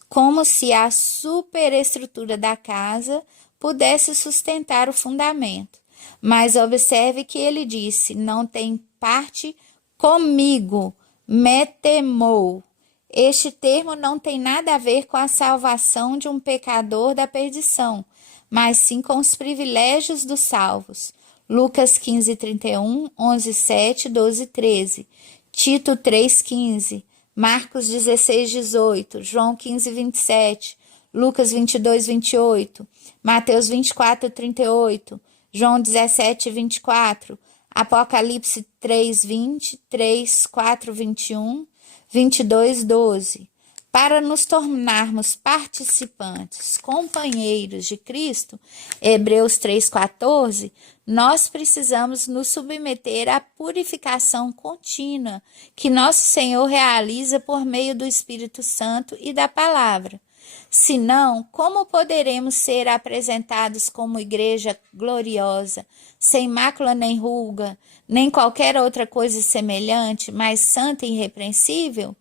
como se a superestrutura da casa pudesse sustentar o fundamento. Mas observe que ele disse: não tem parte comigo, metemou. Este termo não tem nada a ver com a salvação de um pecador da perdição, mas sim com os privilégios dos salvos. Lucas 15, 31, 11, 7, 12, 13, Tito 3, 15, Marcos 16, 18, João 15, 27, Lucas 22, 28, Mateus 24, 38, João 17, 24, Apocalipse 3, 20, 3, 4, 21, 22, 12. Para nos tornarmos participantes, companheiros de Cristo, Hebreus 3,14, nós precisamos nos submeter à purificação contínua que nosso Senhor realiza por meio do Espírito Santo e da Palavra. Senão, como poderemos ser apresentados como igreja gloriosa, sem mácula nem ruga, nem qualquer outra coisa semelhante, mas santa e irrepreensível?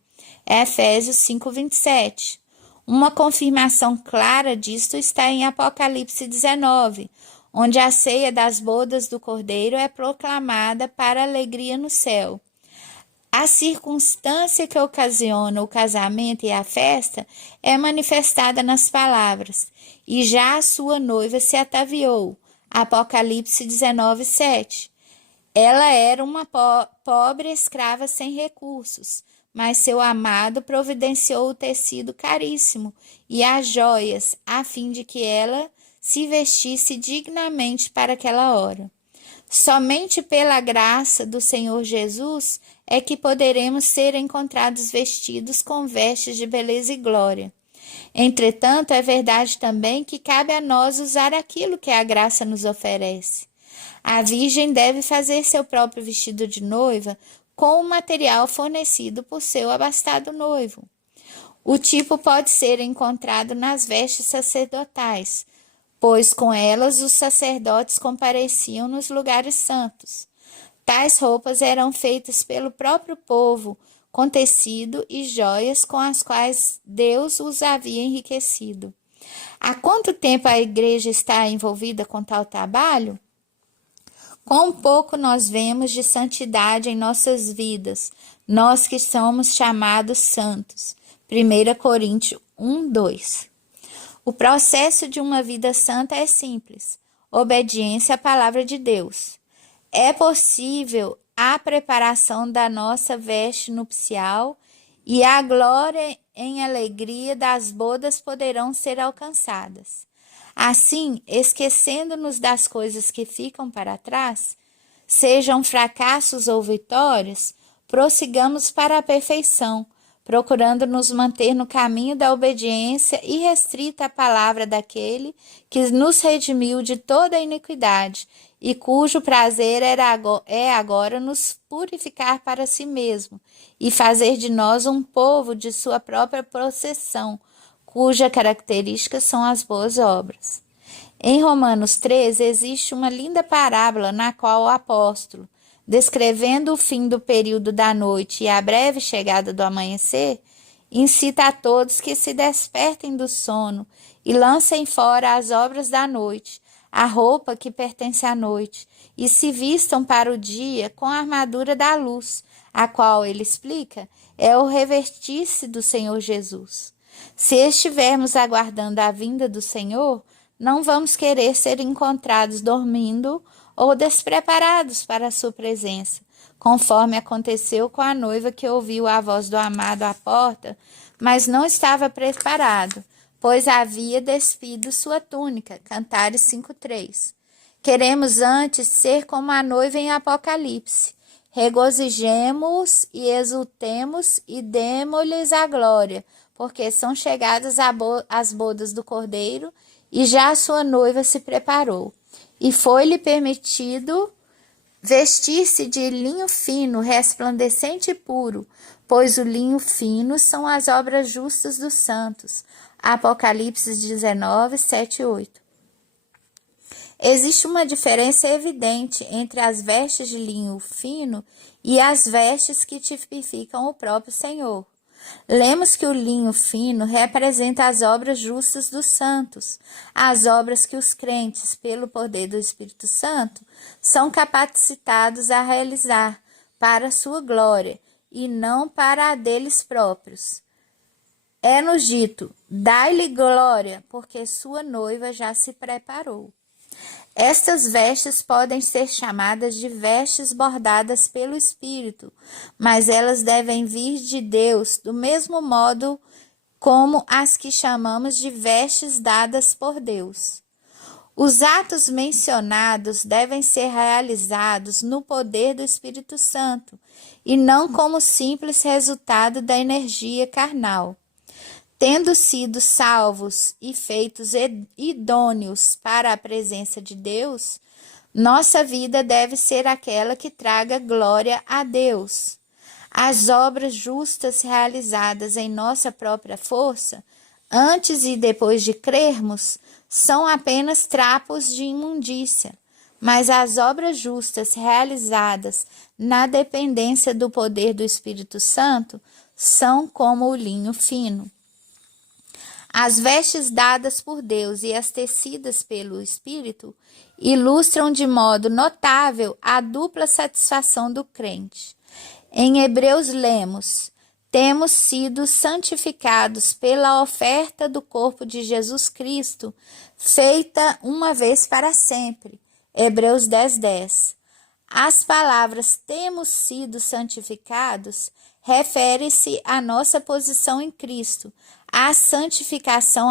Efésios 5, 27. Uma confirmação clara disto está em Apocalipse 19, onde a ceia das bodas do Cordeiro é proclamada para alegria no céu. A circunstância que ocasiona o casamento e a festa é manifestada nas palavras: e já a sua noiva se ataviou. Apocalipse 19, 7. Ela era uma pobre escrava sem recursos, mas seu amado providenciou o tecido caríssimo e as joias, a fim de que ela se vestisse dignamente para aquela hora. Somente pela graça do Senhor Jesus é que poderemos ser encontrados vestidos com vestes de beleza e glória. Entretanto, é verdade também que cabe a nós usar aquilo que a graça nos oferece. A virgem deve fazer seu próprio vestido de noiva com o material fornecido por seu abastado noivo. O tipo pode ser encontrado nas vestes sacerdotais, pois com elas os sacerdotes compareciam nos lugares santos. Tais roupas eram feitas pelo próprio povo, com tecido e joias com as quais Deus os havia enriquecido. Há quanto tempo a igreja está envolvida com tal trabalho? Quão pouco nós vemos de santidade em nossas vidas, nós que somos chamados santos. 1 Coríntios 1, 2. O processo de uma vida santa é simples: obediência à palavra de Deus. É possível a preparação da nossa veste nupcial e a glória em alegria das bodas poderão ser alcançadas. Assim, esquecendo-nos das coisas que ficam para trás, sejam fracassos ou vitórias, prossigamos para a perfeição, procurando nos manter no caminho da obediência irrestrita à palavra daquele que nos redimiu de toda a iniquidade e cujo prazer é agora nos purificar para si mesmo e fazer de nós um povo de sua própria possessão, cuja característica são as boas obras. Em Romanos 13 existe uma linda parábola na qual o apóstolo, descrevendo o fim do período da noite e a breve chegada do amanhecer, incita a todos que se despertem do sono e lancem fora as obras da noite, a roupa que pertence à noite, e se vistam para o dia com a armadura da luz, a qual, ele explica, é o revestir-se do Senhor Jesus. Se estivermos aguardando a vinda do Senhor, não vamos querer ser encontrados dormindo ou despreparados para a sua presença, conforme aconteceu com a noiva que ouviu a voz do amado à porta, mas não estava preparado, pois havia despido sua túnica. Cantares 5:3. Queremos antes ser como a noiva em Apocalipse. Regozijemo-os e exultemos e demo-lhes a glória, porque são chegadas as bodas do Cordeiro e já a sua noiva se preparou. E foi-lhe permitido vestir-se de linho fino, resplandecente e puro, pois o linho fino são as obras justas dos santos. Apocalipse 19, 7 e 8. Existe uma diferença evidente entre as vestes de linho fino e as vestes que tipificam o próprio Senhor. Lemos que o linho fino representa as obras justas dos santos, as obras que os crentes, pelo poder do Espírito Santo, são capacitados a realizar para a sua glória e não para a deles próprios. É-nos dito: dai-lhe glória, porque sua noiva já se preparou. Estas vestes podem ser chamadas de vestes bordadas pelo Espírito, mas elas devem vir de Deus do mesmo modo como as que chamamos de vestes dadas por Deus. Os atos mencionados devem ser realizados no poder do Espírito Santo e não como simples resultado da energia carnal. Tendo sido salvos e feitos idôneos para a presença de Deus, nossa vida deve ser aquela que traga glória a Deus. As obras justas realizadas em nossa própria força, antes e depois de crermos, são apenas trapos de imundícia, mas as obras justas realizadas na dependência do poder do Espírito Santo são como o linho fino. As vestes dadas por Deus e as tecidas pelo Espírito ilustram de modo notável a dupla satisfação do crente. Em Hebreus lemos: temos sido santificados pela oferta do corpo de Jesus Cristo, feita uma vez para sempre. Hebreus 10:10. As palavras temos sido santificados refere-se à nossa posição em Cristo, à santificação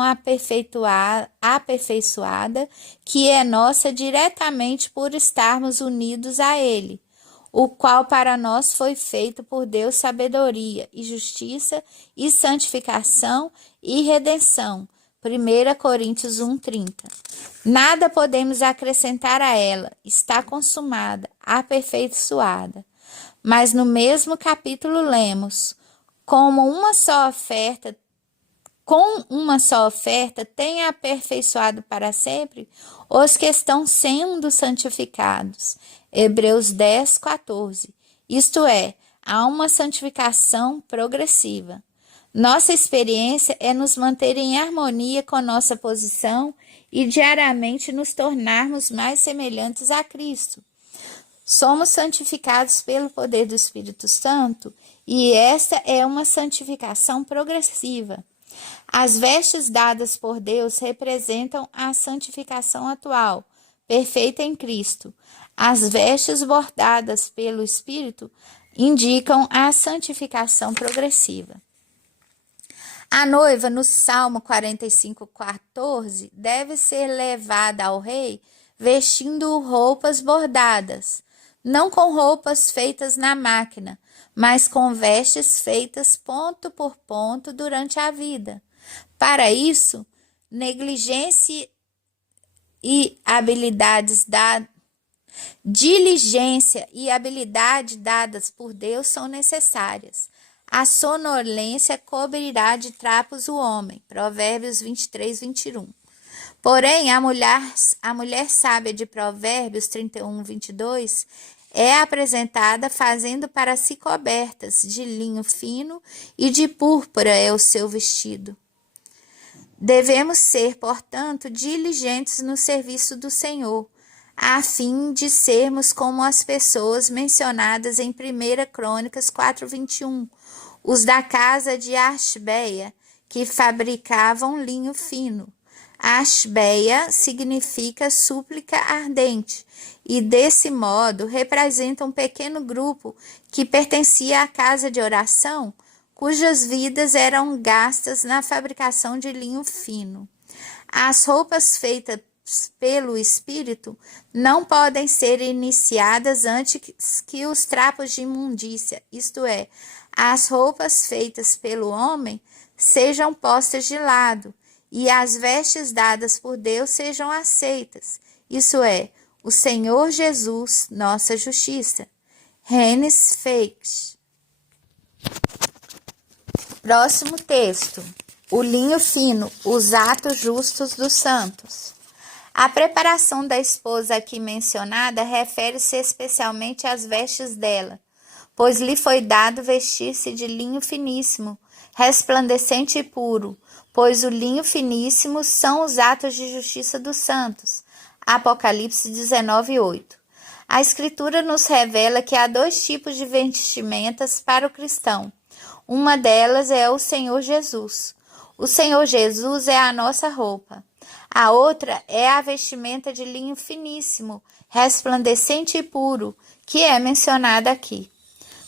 aperfeiçoada, que é nossa diretamente por estarmos unidos a Ele, o qual para nós foi feito por Deus sabedoria e justiça e santificação e redenção. 1 Coríntios 1:30. Nada podemos acrescentar a ela, está consumada, aperfeiçoada. Mas no mesmo capítulo lemos: com uma só oferta tem aperfeiçoado para sempre os que estão sendo santificados. Hebreus 10:14. Isto é, há uma santificação progressiva. Nossa experiência é nos manter em harmonia com nossa posição e diariamente nos tornarmos mais semelhantes a Cristo. Somos santificados pelo poder do Espírito Santo e esta é uma santificação progressiva. As vestes dadas por Deus representam a santificação atual, perfeita em Cristo. As vestes bordadas pelo Espírito indicam a santificação progressiva. A noiva, no Salmo 45:14, deve ser levada ao rei vestindo roupas bordadas, não com roupas feitas na máquina, mas com vestes feitas ponto por ponto durante a vida. Para isso, diligência e habilidade dadas por Deus são necessárias. A sonolência cobrirá de trapos o homem. Provérbios 23:21. Porém, a mulher sábia de Provérbios 31:22 é apresentada fazendo para si cobertas de linho fino e de púrpura é o seu vestido. Devemos ser, portanto, diligentes no serviço do Senhor, a fim de sermos como as pessoas mencionadas em 1 Crônicas 4:21, os da casa de Ashbeia, que fabricavam linho fino. Ashbeia significa súplica ardente, e desse modo representa um pequeno grupo que pertencia à casa de oração, cujas vidas eram gastas na fabricação de linho fino. As roupas feitas pelo Espírito não podem ser iniciadas antes que os trapos de imundícia, isto é, as roupas feitas pelo homem, sejam postas de lado, e as vestes dadas por Deus sejam aceitas, isso é, o Senhor Jesus, nossa justiça. Hennes Fakes. Próximo texto. O linho fino, os atos justos dos santos. A preparação da esposa aqui mencionada refere-se especialmente às vestes dela, pois lhe foi dado vestir-se de linho finíssimo, resplandecente e puro, pois o linho finíssimo são os atos de justiça dos santos. Apocalipse 19:8. A Escritura nos revela que há 2 tipos de vestimentas para o cristão. Uma delas é o Senhor Jesus. O Senhor Jesus é a nossa roupa. A outra é a vestimenta de linho finíssimo, resplandecente e puro, que é mencionada aqui.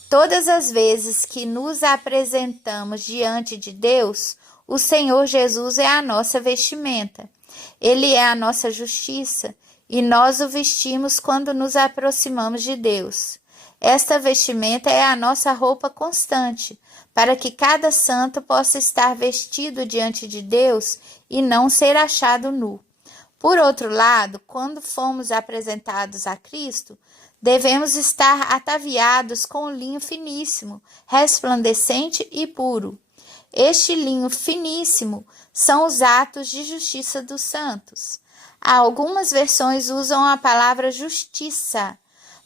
Todas as vezes que nos apresentamos diante de Deus, o Senhor Jesus é a nossa vestimenta. Ele é a nossa justiça e nós o vestimos quando nos aproximamos de Deus. Esta vestimenta é a nossa roupa constante, para que cada santo possa estar vestido diante de Deus e não ser achado nu. Por outro lado, quando fomos apresentados a Cristo, devemos estar ataviados com linho finíssimo, resplandecente e puro. Este linho finíssimo são os atos de justiça dos santos. Algumas versões usam a palavra justiça,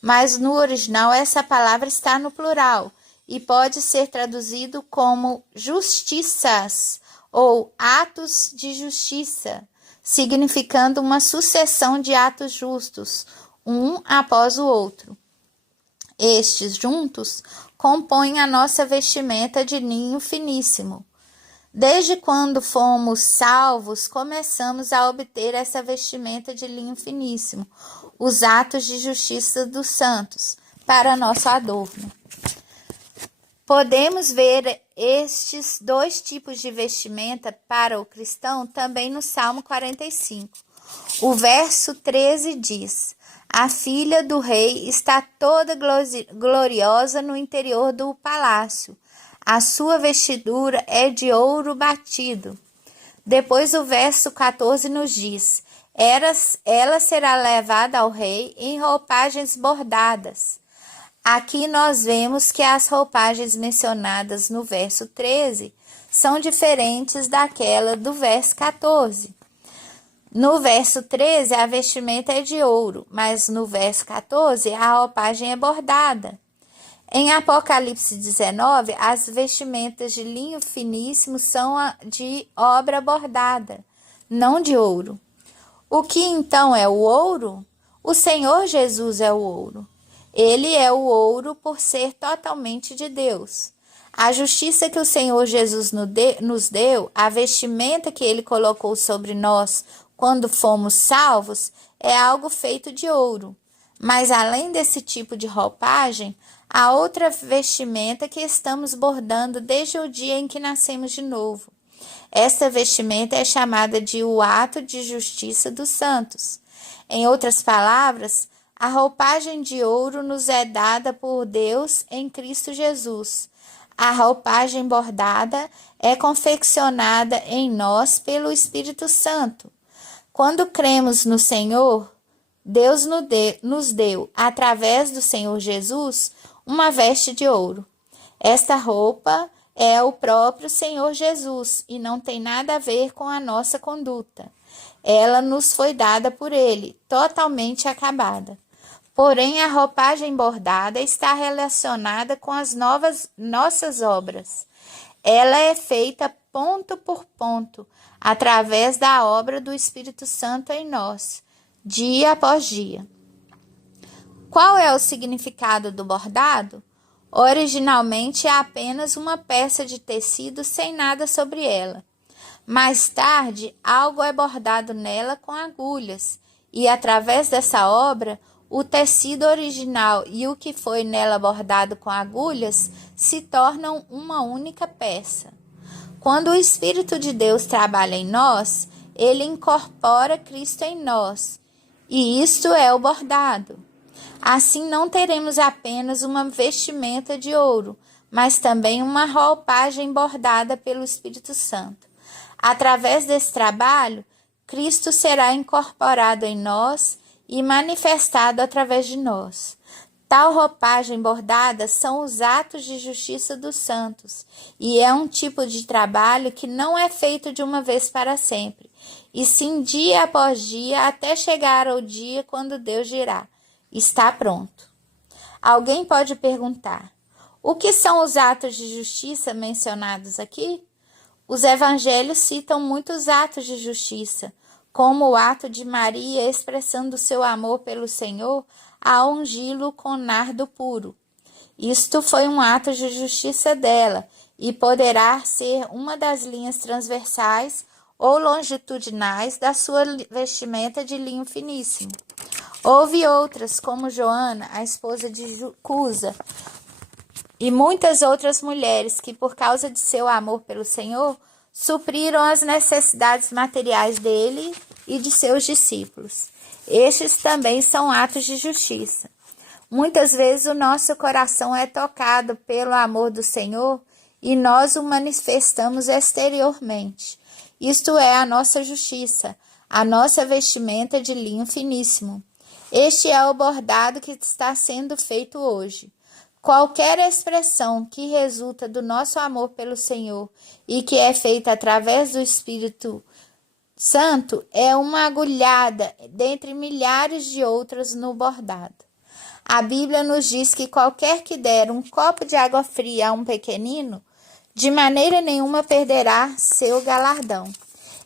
mas no original essa palavra está no plural e pode ser traduzido como justiças ou atos de justiça, significando uma sucessão de atos justos, um após o outro. Estes juntos compõem a nossa vestimenta de linho finíssimo. Desde quando fomos salvos, começamos a obter essa vestimenta de linho finíssimo, os atos de justiça dos santos, para nosso adorno. Podemos ver estes 2 tipos de vestimenta para o cristão também no Salmo 45. O verso 13 diz: a filha do rei está toda gloriosa no interior do palácio. A sua vestidura é de ouro batido. Depois o verso 14 nos diz: ela será levada ao rei em roupagens bordadas. Aqui nós vemos que as roupagens mencionadas no verso 13 são diferentes daquela do verso 14. No verso 13, a vestimenta é de ouro, mas no verso 14, a roupagem é bordada. Em Apocalipse 19, as vestimentas de linho finíssimo são de obra bordada, não de ouro. O que então é o ouro? O Senhor Jesus é o ouro. Ele é o ouro por ser totalmente de Deus. A justiça que o Senhor Jesus nos deu, a vestimenta que Ele colocou sobre nós quando fomos salvos, é algo feito de ouro. Mas além desse tipo de roupagem, há outra vestimenta que estamos bordando desde o dia em que nascemos de novo. Essa vestimenta é chamada de o ato de justiça dos santos. Em outras palavras, a roupagem de ouro nos é dada por Deus em Cristo Jesus. A roupagem bordada é confeccionada em nós pelo Espírito Santo. Quando cremos no Senhor, Deus nos deu, através do Senhor Jesus, uma veste de ouro. Esta roupa é o próprio Senhor Jesus e não tem nada a ver com a nossa conduta. Ela nos foi dada por Ele, totalmente acabada. Porém, a roupagem bordada está relacionada com as nossas obras. Ela é feita ponto por ponto, através da obra do Espírito Santo em nós, dia após dia. Qual é o significado do bordado? Originalmente é apenas uma peça de tecido sem nada sobre ela. Mais tarde, algo é bordado nela com agulhas, e através dessa obra, o tecido original e o que foi nela bordado com agulhas se tornam uma única peça. Quando o Espírito de Deus trabalha em nós, ele incorpora Cristo em nós, e isto é o bordado. Assim não teremos apenas uma vestimenta de ouro, mas também uma roupagem bordada pelo Espírito Santo. Através desse trabalho, Cristo será incorporado em nós e manifestado através de nós. Tal roupagem bordada são os atos de justiça dos santos, e é um tipo de trabalho que não é feito de uma vez para sempre, e sim dia após dia, até chegar ao dia quando Deus dirá: está pronto. Alguém pode perguntar: o que são os atos de justiça mencionados aqui? Os evangelhos citam muitos atos de justiça, como o ato de Maria expressando seu amor pelo Senhor a ungí-lo com nardo puro. Isto foi um ato de justiça dela e poderá ser uma das linhas transversais ou longitudinais da sua vestimenta de linho finíssimo. Houve outras, como Joana, a esposa de Cusa, e muitas outras mulheres que, por causa de seu amor pelo Senhor, supriram as necessidades materiais dele e de seus discípulos. Estes também são atos de justiça. Muitas vezes o nosso coração é tocado pelo amor do Senhor e nós o manifestamos exteriormente. Isto é a nossa justiça, a nossa vestimenta de linho finíssimo. Este é o bordado que está sendo feito hoje. Qualquer expressão que resulta do nosso amor pelo Senhor e que é feita através do Espírito Santo é uma agulhada dentre milhares de outras no bordado. A Bíblia nos diz que qualquer que der um copo de água fria a um pequenino, de maneira nenhuma perderá seu galardão.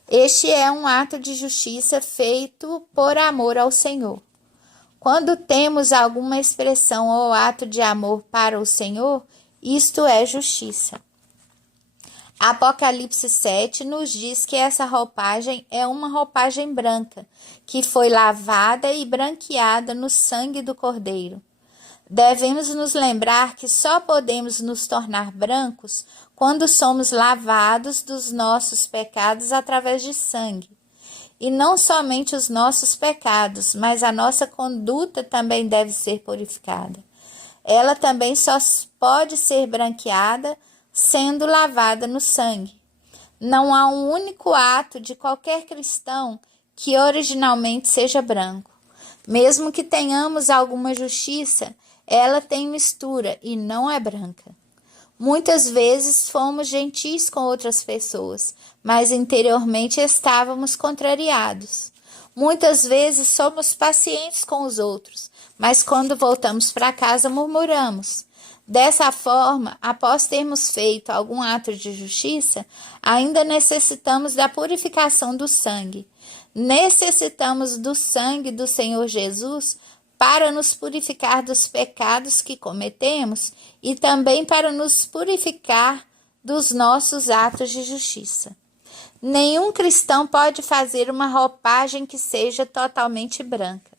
Este é um ato de justiça feito por amor ao Senhor. Quando temos alguma expressão ou ato de amor para o Senhor, isto é justiça. Apocalipse 7 nos diz que essa roupagem é uma roupagem branca, que foi lavada e branqueada no sangue do Cordeiro. Devemos nos lembrar que só podemos nos tornar brancos quando somos lavados dos nossos pecados através de sangue. E não somente os nossos pecados, mas a nossa conduta também deve ser purificada. Ela também só pode ser branqueada sendo lavada no sangue. Não há um único ato de qualquer cristão que originalmente seja branco. Mesmo que tenhamos alguma justiça, ela tem mistura e não é branca. Muitas vezes fomos gentis com outras pessoas, mas interiormente estávamos contrariados. Muitas vezes somos pacientes com os outros, mas quando voltamos para casa murmuramos. Dessa forma, após termos feito algum ato de justiça, ainda necessitamos da purificação do sangue. Necessitamos do sangue do Senhor Jesus para nos purificar dos pecados que cometemos e também para nos purificar dos nossos atos de justiça. Nenhum cristão pode fazer uma roupagem que seja totalmente branca.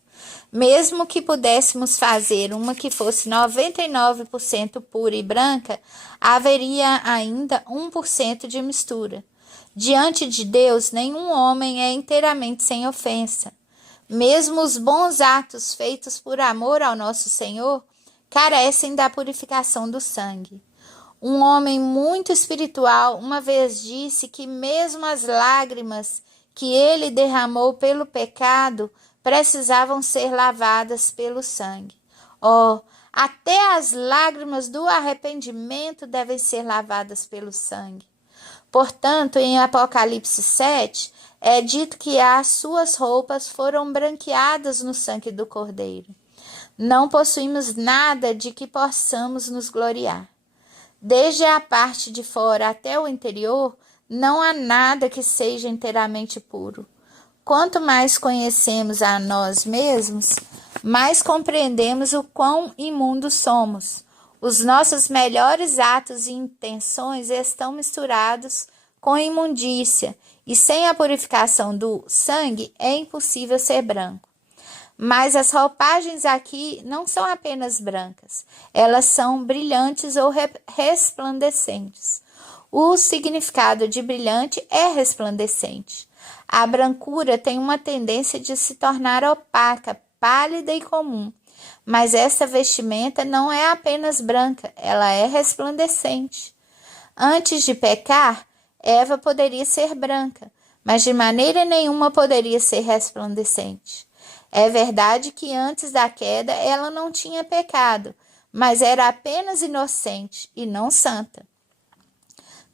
Mesmo que pudéssemos fazer uma que fosse 99% pura e branca, haveria ainda 1% de mistura. Diante de Deus, nenhum homem é inteiramente sem ofensa. Mesmo os bons atos feitos por amor ao nosso Senhor carecem da purificação do sangue. Um homem muito espiritual uma vez disse que mesmo as lágrimas que ele derramou pelo pecado precisavam ser lavadas pelo sangue. Até as lágrimas do arrependimento devem ser lavadas pelo sangue. Portanto, em Apocalipse 7, é dito que as suas roupas foram branqueadas no sangue do Cordeiro. não possuímos nada de que possamos nos gloriar. Desde a parte de fora até o interior, não há nada que seja inteiramente puro. Quanto mais conhecemos a nós mesmos, mais compreendemos o quão imundos somos. Os nossos melhores atos e intenções estão misturados com imundícia, e sem a purificação do sangue é impossível ser branco. Mas as roupagens aqui não são apenas brancas, elas são brilhantes ou resplandecentes. O significado de brilhante é resplandecente. A brancura tem uma tendência de se tornar opaca, pálida e comum, mas essa vestimenta não é apenas branca, ela é resplandecente. Antes de pecar, Eva poderia ser branca, mas de maneira nenhuma poderia ser resplandecente. É verdade que antes da queda ela não tinha pecado, mas era apenas inocente e não santa.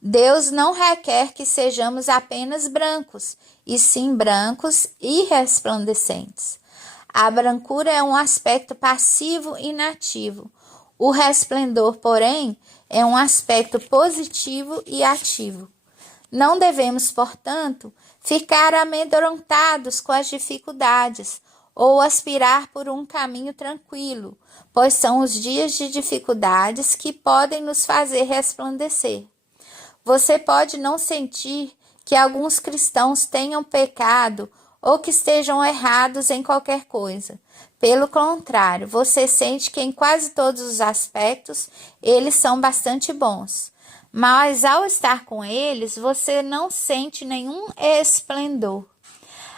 Deus não requer que sejamos apenas brancos, e sim brancos e resplandecentes. A brancura é um aspecto passivo e inativo. O resplendor, porém, é um aspecto positivo e ativo. Não devemos, portanto, ficar amedrontados com as dificuldades ou aspirar por um caminho tranquilo, pois são os dias de dificuldades que podem nos fazer resplandecer. Você pode não sentir que alguns cristãos tenham pecado ou que estejam errados em qualquer coisa. Pelo contrário, você sente que em quase todos os aspectos eles são bastante bons. Mas ao estar com eles, você não sente nenhum esplendor.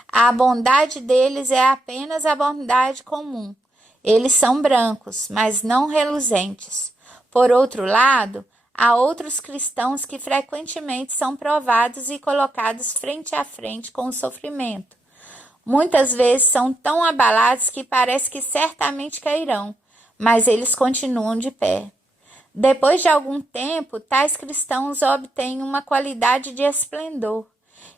A bondade deles é apenas a bondade comum. Eles são brancos, mas não reluzentes. Por outro lado, há outros cristãos que frequentemente são provados e colocados frente a frente com o sofrimento. Muitas vezes são tão abalados que parece que certamente cairão, mas eles continuam de pé. Depois de algum tempo, tais cristãos obtêm uma qualidade de esplendor.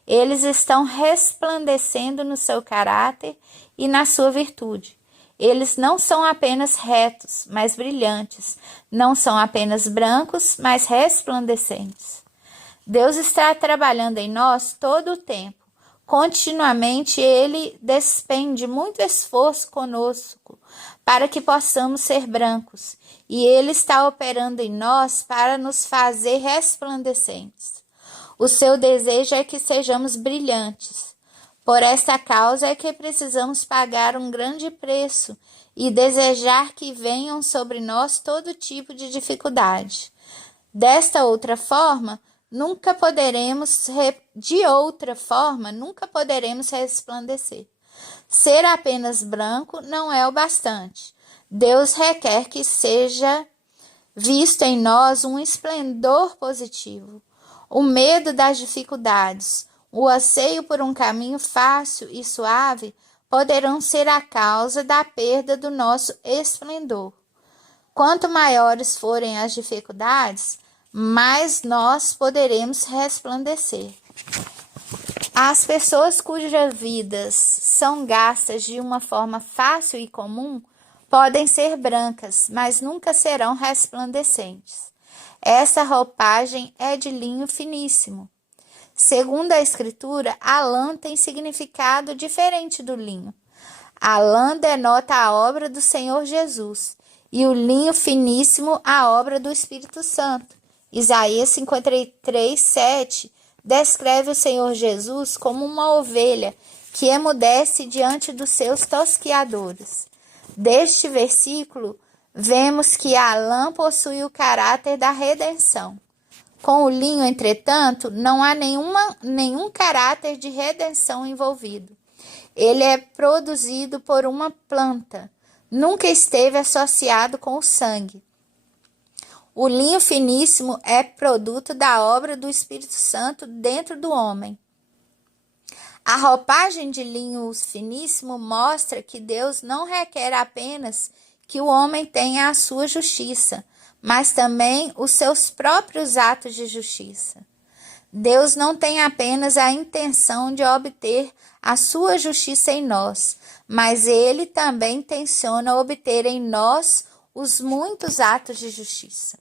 Eles estão resplandecendo no seu caráter e na sua virtude. Eles não são apenas retos, mas brilhantes. Não são apenas brancos, mas resplandecentes. Deus está trabalhando em nós todo o tempo. Continuamente Ele despende muito esforço conosco para que possamos ser brancos. E Ele está operando em nós para nos fazer resplandecentes. O seu desejo é que sejamos brilhantes. Por esta causa é que precisamos pagar um grande preço e desejar que venham sobre nós todo tipo de dificuldade. Desta outra forma, nunca poderemos resplandecer. Ser apenas branco não é o bastante. Deus requer que seja visto em nós um esplendor positivo. O medo das dificuldades, o anseio por um caminho fácil e suave poderão ser a causa da perda do nosso esplendor. Quanto maiores forem as dificuldades, mais nós poderemos resplandecer. As pessoas cujas vidas são gastas de uma forma fácil e comum podem ser brancas, mas nunca serão resplandecentes. Essa roupagem é de linho finíssimo. Segundo a Escritura, a lã tem significado diferente do linho. A lã denota a obra do Senhor Jesus e o linho finíssimo a obra do Espírito Santo. Isaías 53:7 descreve o Senhor Jesus como uma ovelha que emudece diante dos seus tosquiadores. Deste versículo, vemos que a lã possui o caráter da redenção. Com o linho, entretanto, não há nenhum caráter de redenção envolvido. Ele é produzido por uma planta, nunca esteve associado com o sangue. O linho finíssimo é produto da obra do Espírito Santo dentro do homem. A roupagem de linho finíssimo mostra que Deus não requer apenas que o homem tenha a sua justiça, mas também os seus próprios atos de justiça. Deus não tem apenas a intenção de obter a sua justiça em nós, mas ele também tenciona obter em nós os muitos atos de justiça.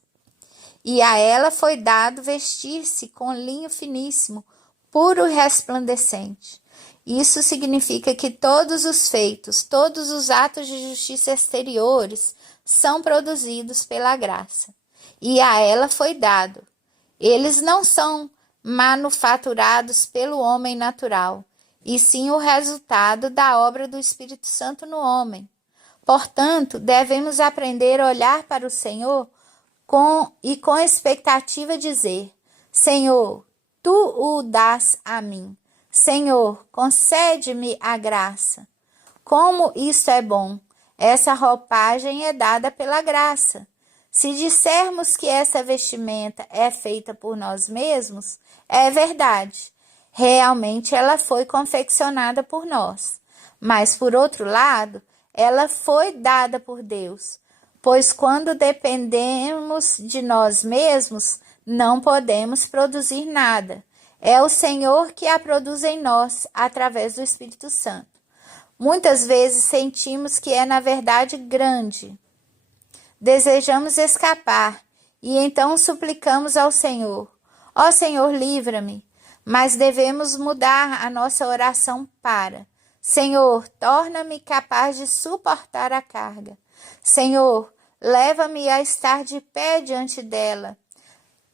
E a ela foi dado vestir-se com linho finíssimo, puro e resplandecente. Isso significa que todos os feitos, todos os atos de justiça exteriores são produzidos pela graça. E a ela foi dado. Eles não são manufaturados pelo homem natural, e sim o resultado da obra do Espírito Santo no homem. Portanto, devemos aprender a olhar para o Senhor com expectativa dizer: Senhor, Tu o dás a mim. Senhor, concede-me a graça. Como isso é bom! Essa roupagem é dada pela graça. Se dissermos que essa vestimenta é feita por nós mesmos, é verdade. Realmente ela foi confeccionada por nós. Mas, por outro lado, ela foi dada por Deus, pois quando dependemos de nós mesmos, não podemos produzir nada. É o Senhor que a produz em nós, através do Espírito Santo. Muitas vezes sentimos que é, na verdade, grande. Desejamos escapar e então suplicamos ao Senhor: ó Senhor, livra-me. Mas devemos mudar a nossa oração para: Senhor, torna-me capaz de suportar a carga. Senhor, leva-me a estar de pé diante dela.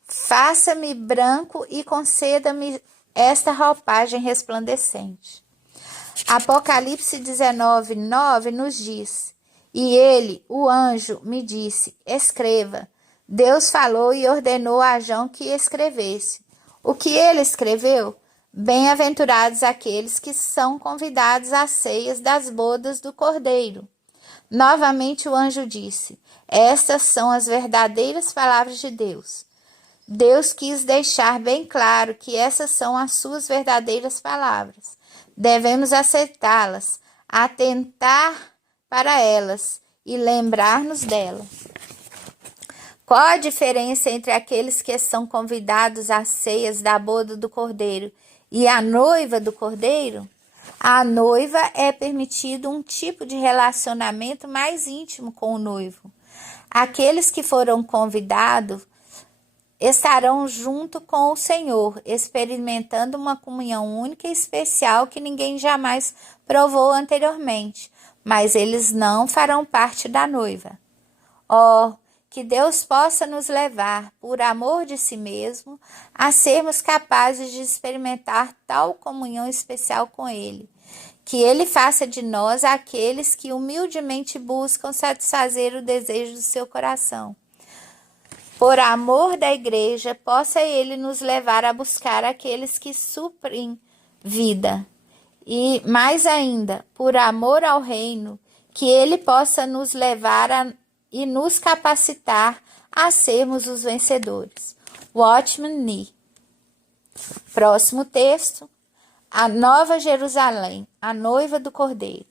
Faça-me branco e conceda-me esta roupagem resplandecente. Apocalipse 19, 9 nos diz: e ele, o anjo, me disse: escreva. Deus falou e ordenou a João que escrevesse. O que ele escreveu? Bem-aventurados aqueles que são convidados às ceias das bodas do Cordeiro. Novamente o anjo disse: estas são as verdadeiras palavras de Deus. Deus quis deixar bem claro que essas são as suas verdadeiras palavras. Devemos aceitá-las, atentar para elas e lembrar-nos delas. Qual a diferença entre aqueles que são convidados às ceias da boda do Cordeiro e a noiva do Cordeiro? À noiva é permitido um tipo de relacionamento mais íntimo com o noivo. Aqueles que foram convidados estarão junto com o Senhor, experimentando uma comunhão única e especial que ninguém jamais provou anteriormente, mas eles não farão parte da noiva. Oh, que Deus possa nos levar, por amor de si mesmo, a sermos capazes de experimentar tal comunhão especial com Ele. Que Ele faça de nós aqueles que humildemente buscam satisfazer o desejo do seu coração. Por amor da igreja, possa Ele nos levar a buscar aqueles que suprem vida. E, mais ainda, por amor ao reino, que Ele possa nos levar e nos capacitar a sermos os vencedores. Watchman Nee. Próximo texto. A Nova Jerusalém, a noiva do Cordeiro.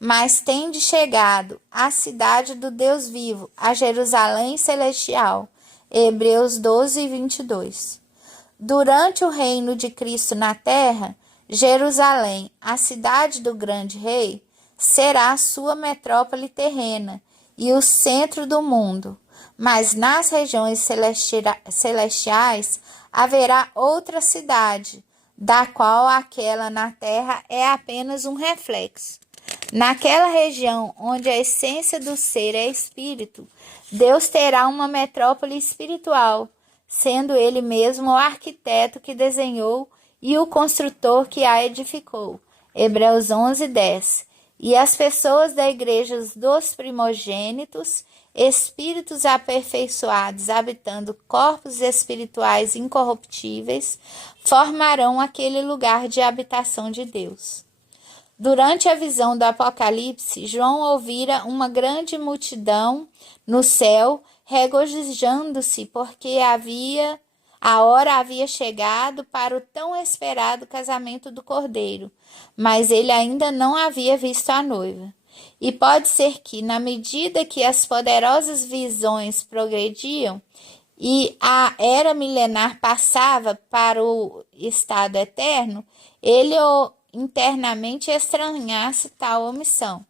Mas tende chegado à cidade do Deus vivo, a Jerusalém celestial. Hebreus 12, 22. Durante o reino de Cristo na terra, Jerusalém, a cidade do grande rei, será a sua metrópole terrena e o centro do mundo. Mas nas regiões celestiais haverá outra cidade, da qual aquela na terra é apenas um reflexo. Naquela região onde a essência do ser é espírito, Deus terá uma metrópole espiritual, sendo Ele mesmo o arquiteto que desenhou e o construtor que a edificou. Hebreus 11, 10. E as pessoas da igreja dos primogênitos, espíritos aperfeiçoados, habitando corpos espirituais incorruptíveis, formarão aquele lugar de habitação de Deus. Durante a visão do Apocalipse, João ouvira uma grande multidão no céu, regozijando-se, porque a hora havia chegado para o tão esperado casamento do Cordeiro, mas ele ainda não havia visto a noiva. E pode ser que, na medida que as poderosas visões progrediam e a era milenar passava para o estado eterno, ele internamente estranhasse tal omissão.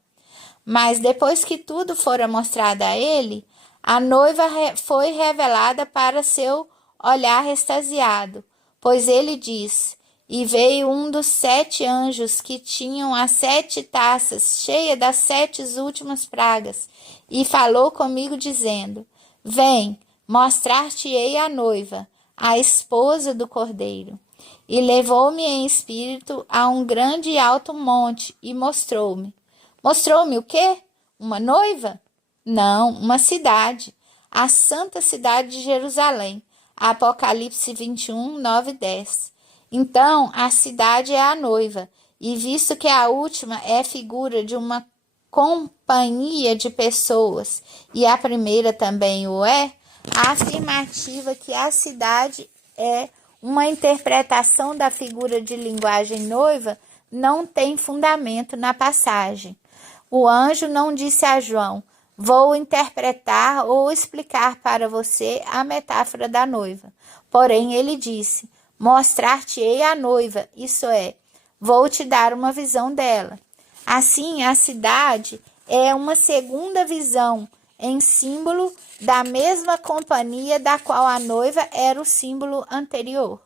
Mas depois que tudo fora mostrado a ele, a noiva foi revelada para seu olhar extasiado, pois ele diz: e veio um dos 7 anjos que tinham as 7 taças cheias das 7 últimas pragas, e falou comigo dizendo: vem, mostrar-te-ei a noiva, a esposa do Cordeiro. E levou-me em espírito a um grande e alto monte e mostrou-me. Mostrou-me o quê? Uma noiva? Não, uma cidade, a santa cidade de Jerusalém. Apocalipse 21, 9 e 10. Então, a cidade é a noiva, e visto que a última é figura de uma companhia de pessoas, e a primeira também o é, a afirmativa que a cidade é uma interpretação da figura de linguagem noiva não tem fundamento na passagem. O anjo não disse a João: vou interpretar ou explicar para você a metáfora da noiva. Porém, ele disse: mostrar-te-ei a noiva, isso é, vou te dar uma visão dela. Assim, a cidade é uma segunda visão, em símbolo da mesma companhia da qual a noiva era o símbolo anterior.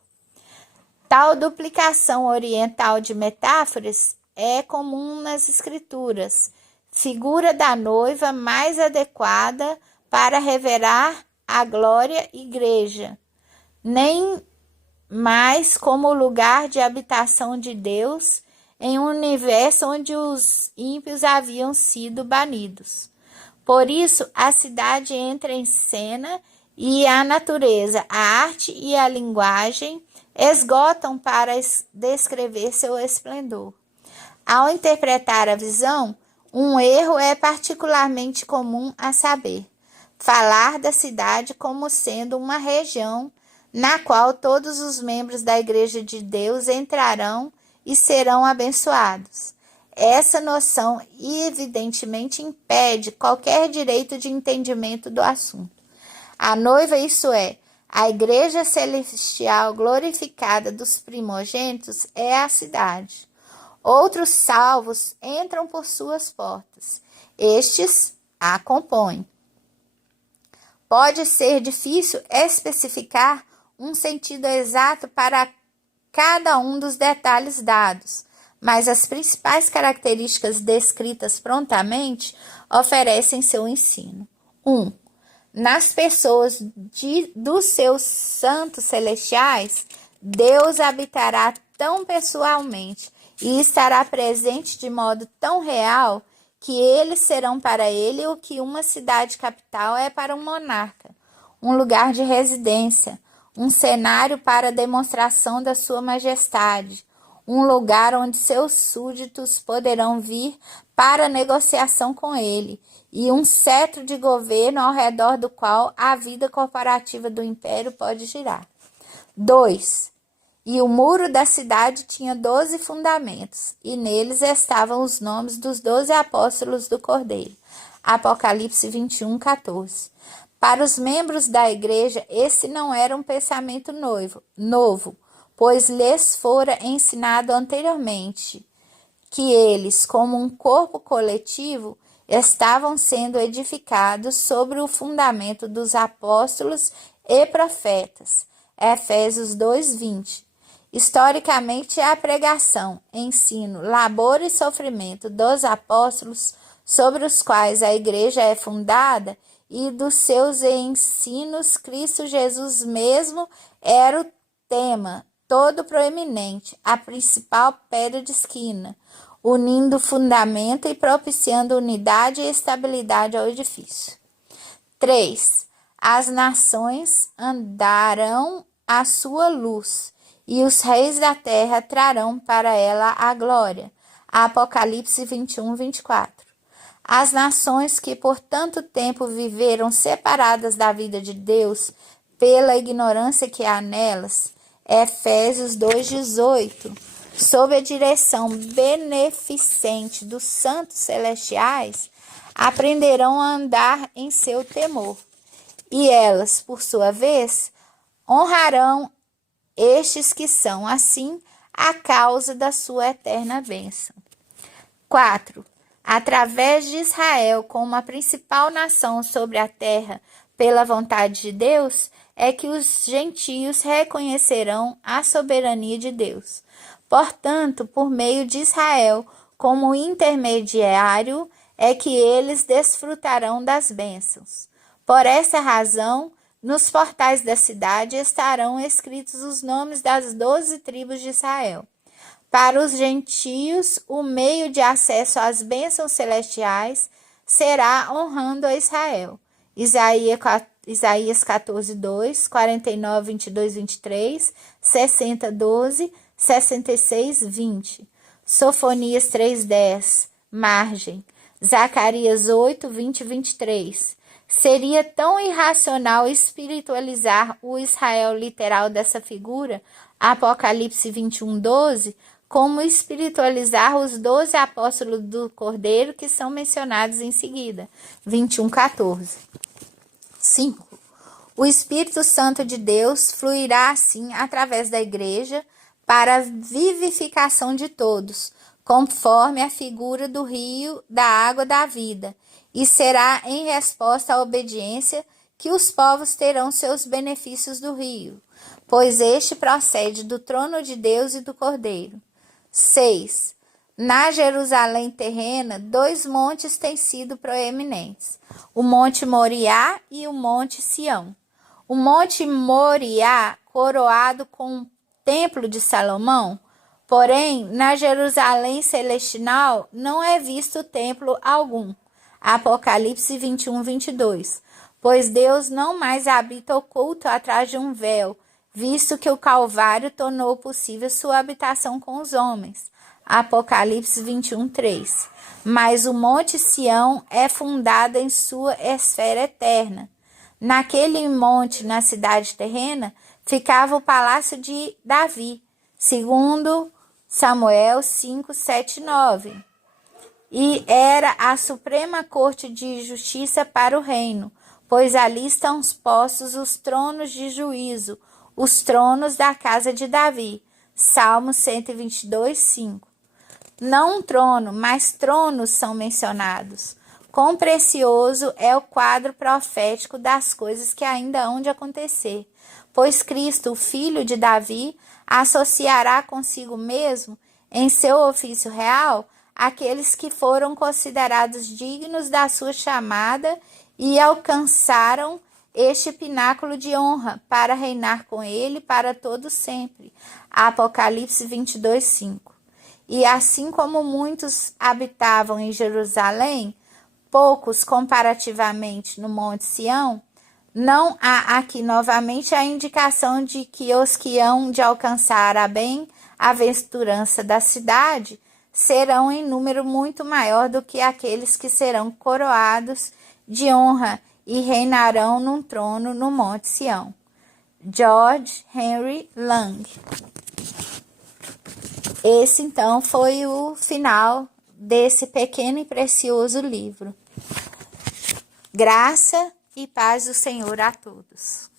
Tal duplicação oriental de metáforas é comum nas escrituras, figura da noiva mais adequada para revelar a glória igreja, nem mais como lugar de habitação de Deus em um universo onde os ímpios haviam sido banidos. Por isso, a cidade entra em cena e a natureza, a arte e a linguagem esgotam para descrever seu esplendor. Ao interpretar a visão, um erro é particularmente comum, a saber, falar da cidade como sendo uma região na qual todos os membros da Igreja de Deus entrarão e serão abençoados. Essa noção evidentemente impede qualquer direito de entendimento do assunto. A noiva, isso é, a Igreja Celestial glorificada dos primogênitos, é a cidade. Outros salvos entram por suas portas. Estes a compõem. Pode ser difícil especificar um sentido exato para cada um dos detalhes dados, mas as principais características descritas prontamente oferecem seu ensino. 1. Nas pessoas dos seus santos celestiais, Deus habitará tão pessoalmente e estará presente de modo tão real que eles serão para ele o que uma cidade capital é para um monarca, um lugar de residência, um cenário para demonstração da sua majestade, um lugar onde seus súditos poderão vir para negociação com ele, e um cetro de governo ao redor do qual a vida corporativa do império pode girar. 2. E o muro da cidade tinha 12 fundamentos, e neles estavam os nomes dos 12 apóstolos do Cordeiro. Apocalipse 21, 14. Para os membros da igreja, esse não era um pensamento novo, pois lhes fora ensinado anteriormente que eles, como um corpo coletivo, estavam sendo edificados sobre o fundamento dos apóstolos e profetas. Efésios 2:20. Historicamente, a pregação, ensino, labor e sofrimento dos apóstolos, sobre os quais a igreja é fundada, e dos seus ensinos, Cristo Jesus mesmo era o tema todo proeminente, a principal pedra de esquina, unindo o fundamento e propiciando unidade e estabilidade ao edifício. 3. As nações andarão à sua luz, e os reis da terra trarão para ela a glória. Apocalipse 21, 24. As nações que por tanto tempo viveram separadas da vida de Deus pela ignorância que há nelas, Efésios 2:18, sob a direção beneficente dos santos celestiais, aprenderão a andar em seu temor. E elas, por sua vez, honrarão estes que são, assim, a causa da sua eterna bênção. 4. Através de Israel, como a principal nação sobre a terra, pela vontade de Deus, é que os gentios reconhecerão a soberania de Deus. Portanto, por meio de Israel, como intermediário, é que eles desfrutarão das bênçãos. Por essa razão, nos portais da cidade estarão escritos os nomes das 12 tribos de Israel. Para os gentios, o meio de acesso às bênçãos celestiais será honrando a Israel. Isaías 14, 2, 49, 22, 23, 60, 12, 66, 20. Sofonias 3, 10, margem. Zacarias 8, 20 e 23. Seria tão irracional espiritualizar o Israel literal dessa figura, Apocalipse 21, 12, como espiritualizar os 12 apóstolos do Cordeiro que são mencionados em seguida, 21, 14. 5. O Espírito Santo de Deus fluirá assim através da igreja para a vivificação de todos, conforme a figura do rio da água da vida, e será em resposta à obediência que os povos terão seus benefícios do rio, pois este procede do trono de Deus e do Cordeiro. 6. Na Jerusalém terrena, 2 montes têm sido proeminentes, o Monte Moriá e o Monte Sião. O Monte Moriá, coroado com o Templo de Salomão, porém, na Jerusalém celestial não é visto templo algum. Apocalipse 21, 22. Pois Deus não mais habita oculto atrás de um véu, visto que o Calvário tornou possível sua habitação com os homens. Apocalipse 21, 3. Mas o Monte Sião é fundado em sua esfera eterna. Naquele monte, na cidade terrena, ficava o palácio de Davi, segundo Samuel 5, 7, 9. E era a suprema corte de justiça para o reino, pois ali estão postos os tronos de juízo, os tronos da casa de Davi. Salmo 122, 5. Não um trono, mas tronos são mencionados. Quão precioso é o quadro profético das coisas que ainda hão de acontecer, pois Cristo, o filho de Davi, associará consigo mesmo, em seu ofício real, aqueles que foram considerados dignos da sua chamada e alcançaram este pináculo de honra para reinar com ele para todo sempre. Apocalipse 22, 5. E assim como muitos habitavam em Jerusalém, poucos comparativamente no Monte Sião, não há aqui novamente a indicação de que os que hão de alcançar a bem-aventurança da cidade serão em número muito maior do que aqueles que serão coroados de honra e reinarão num trono no Monte Sião. George Henry Lang. Esse, então, foi o final desse pequeno e precioso livro. Graça e paz do Senhor a todos.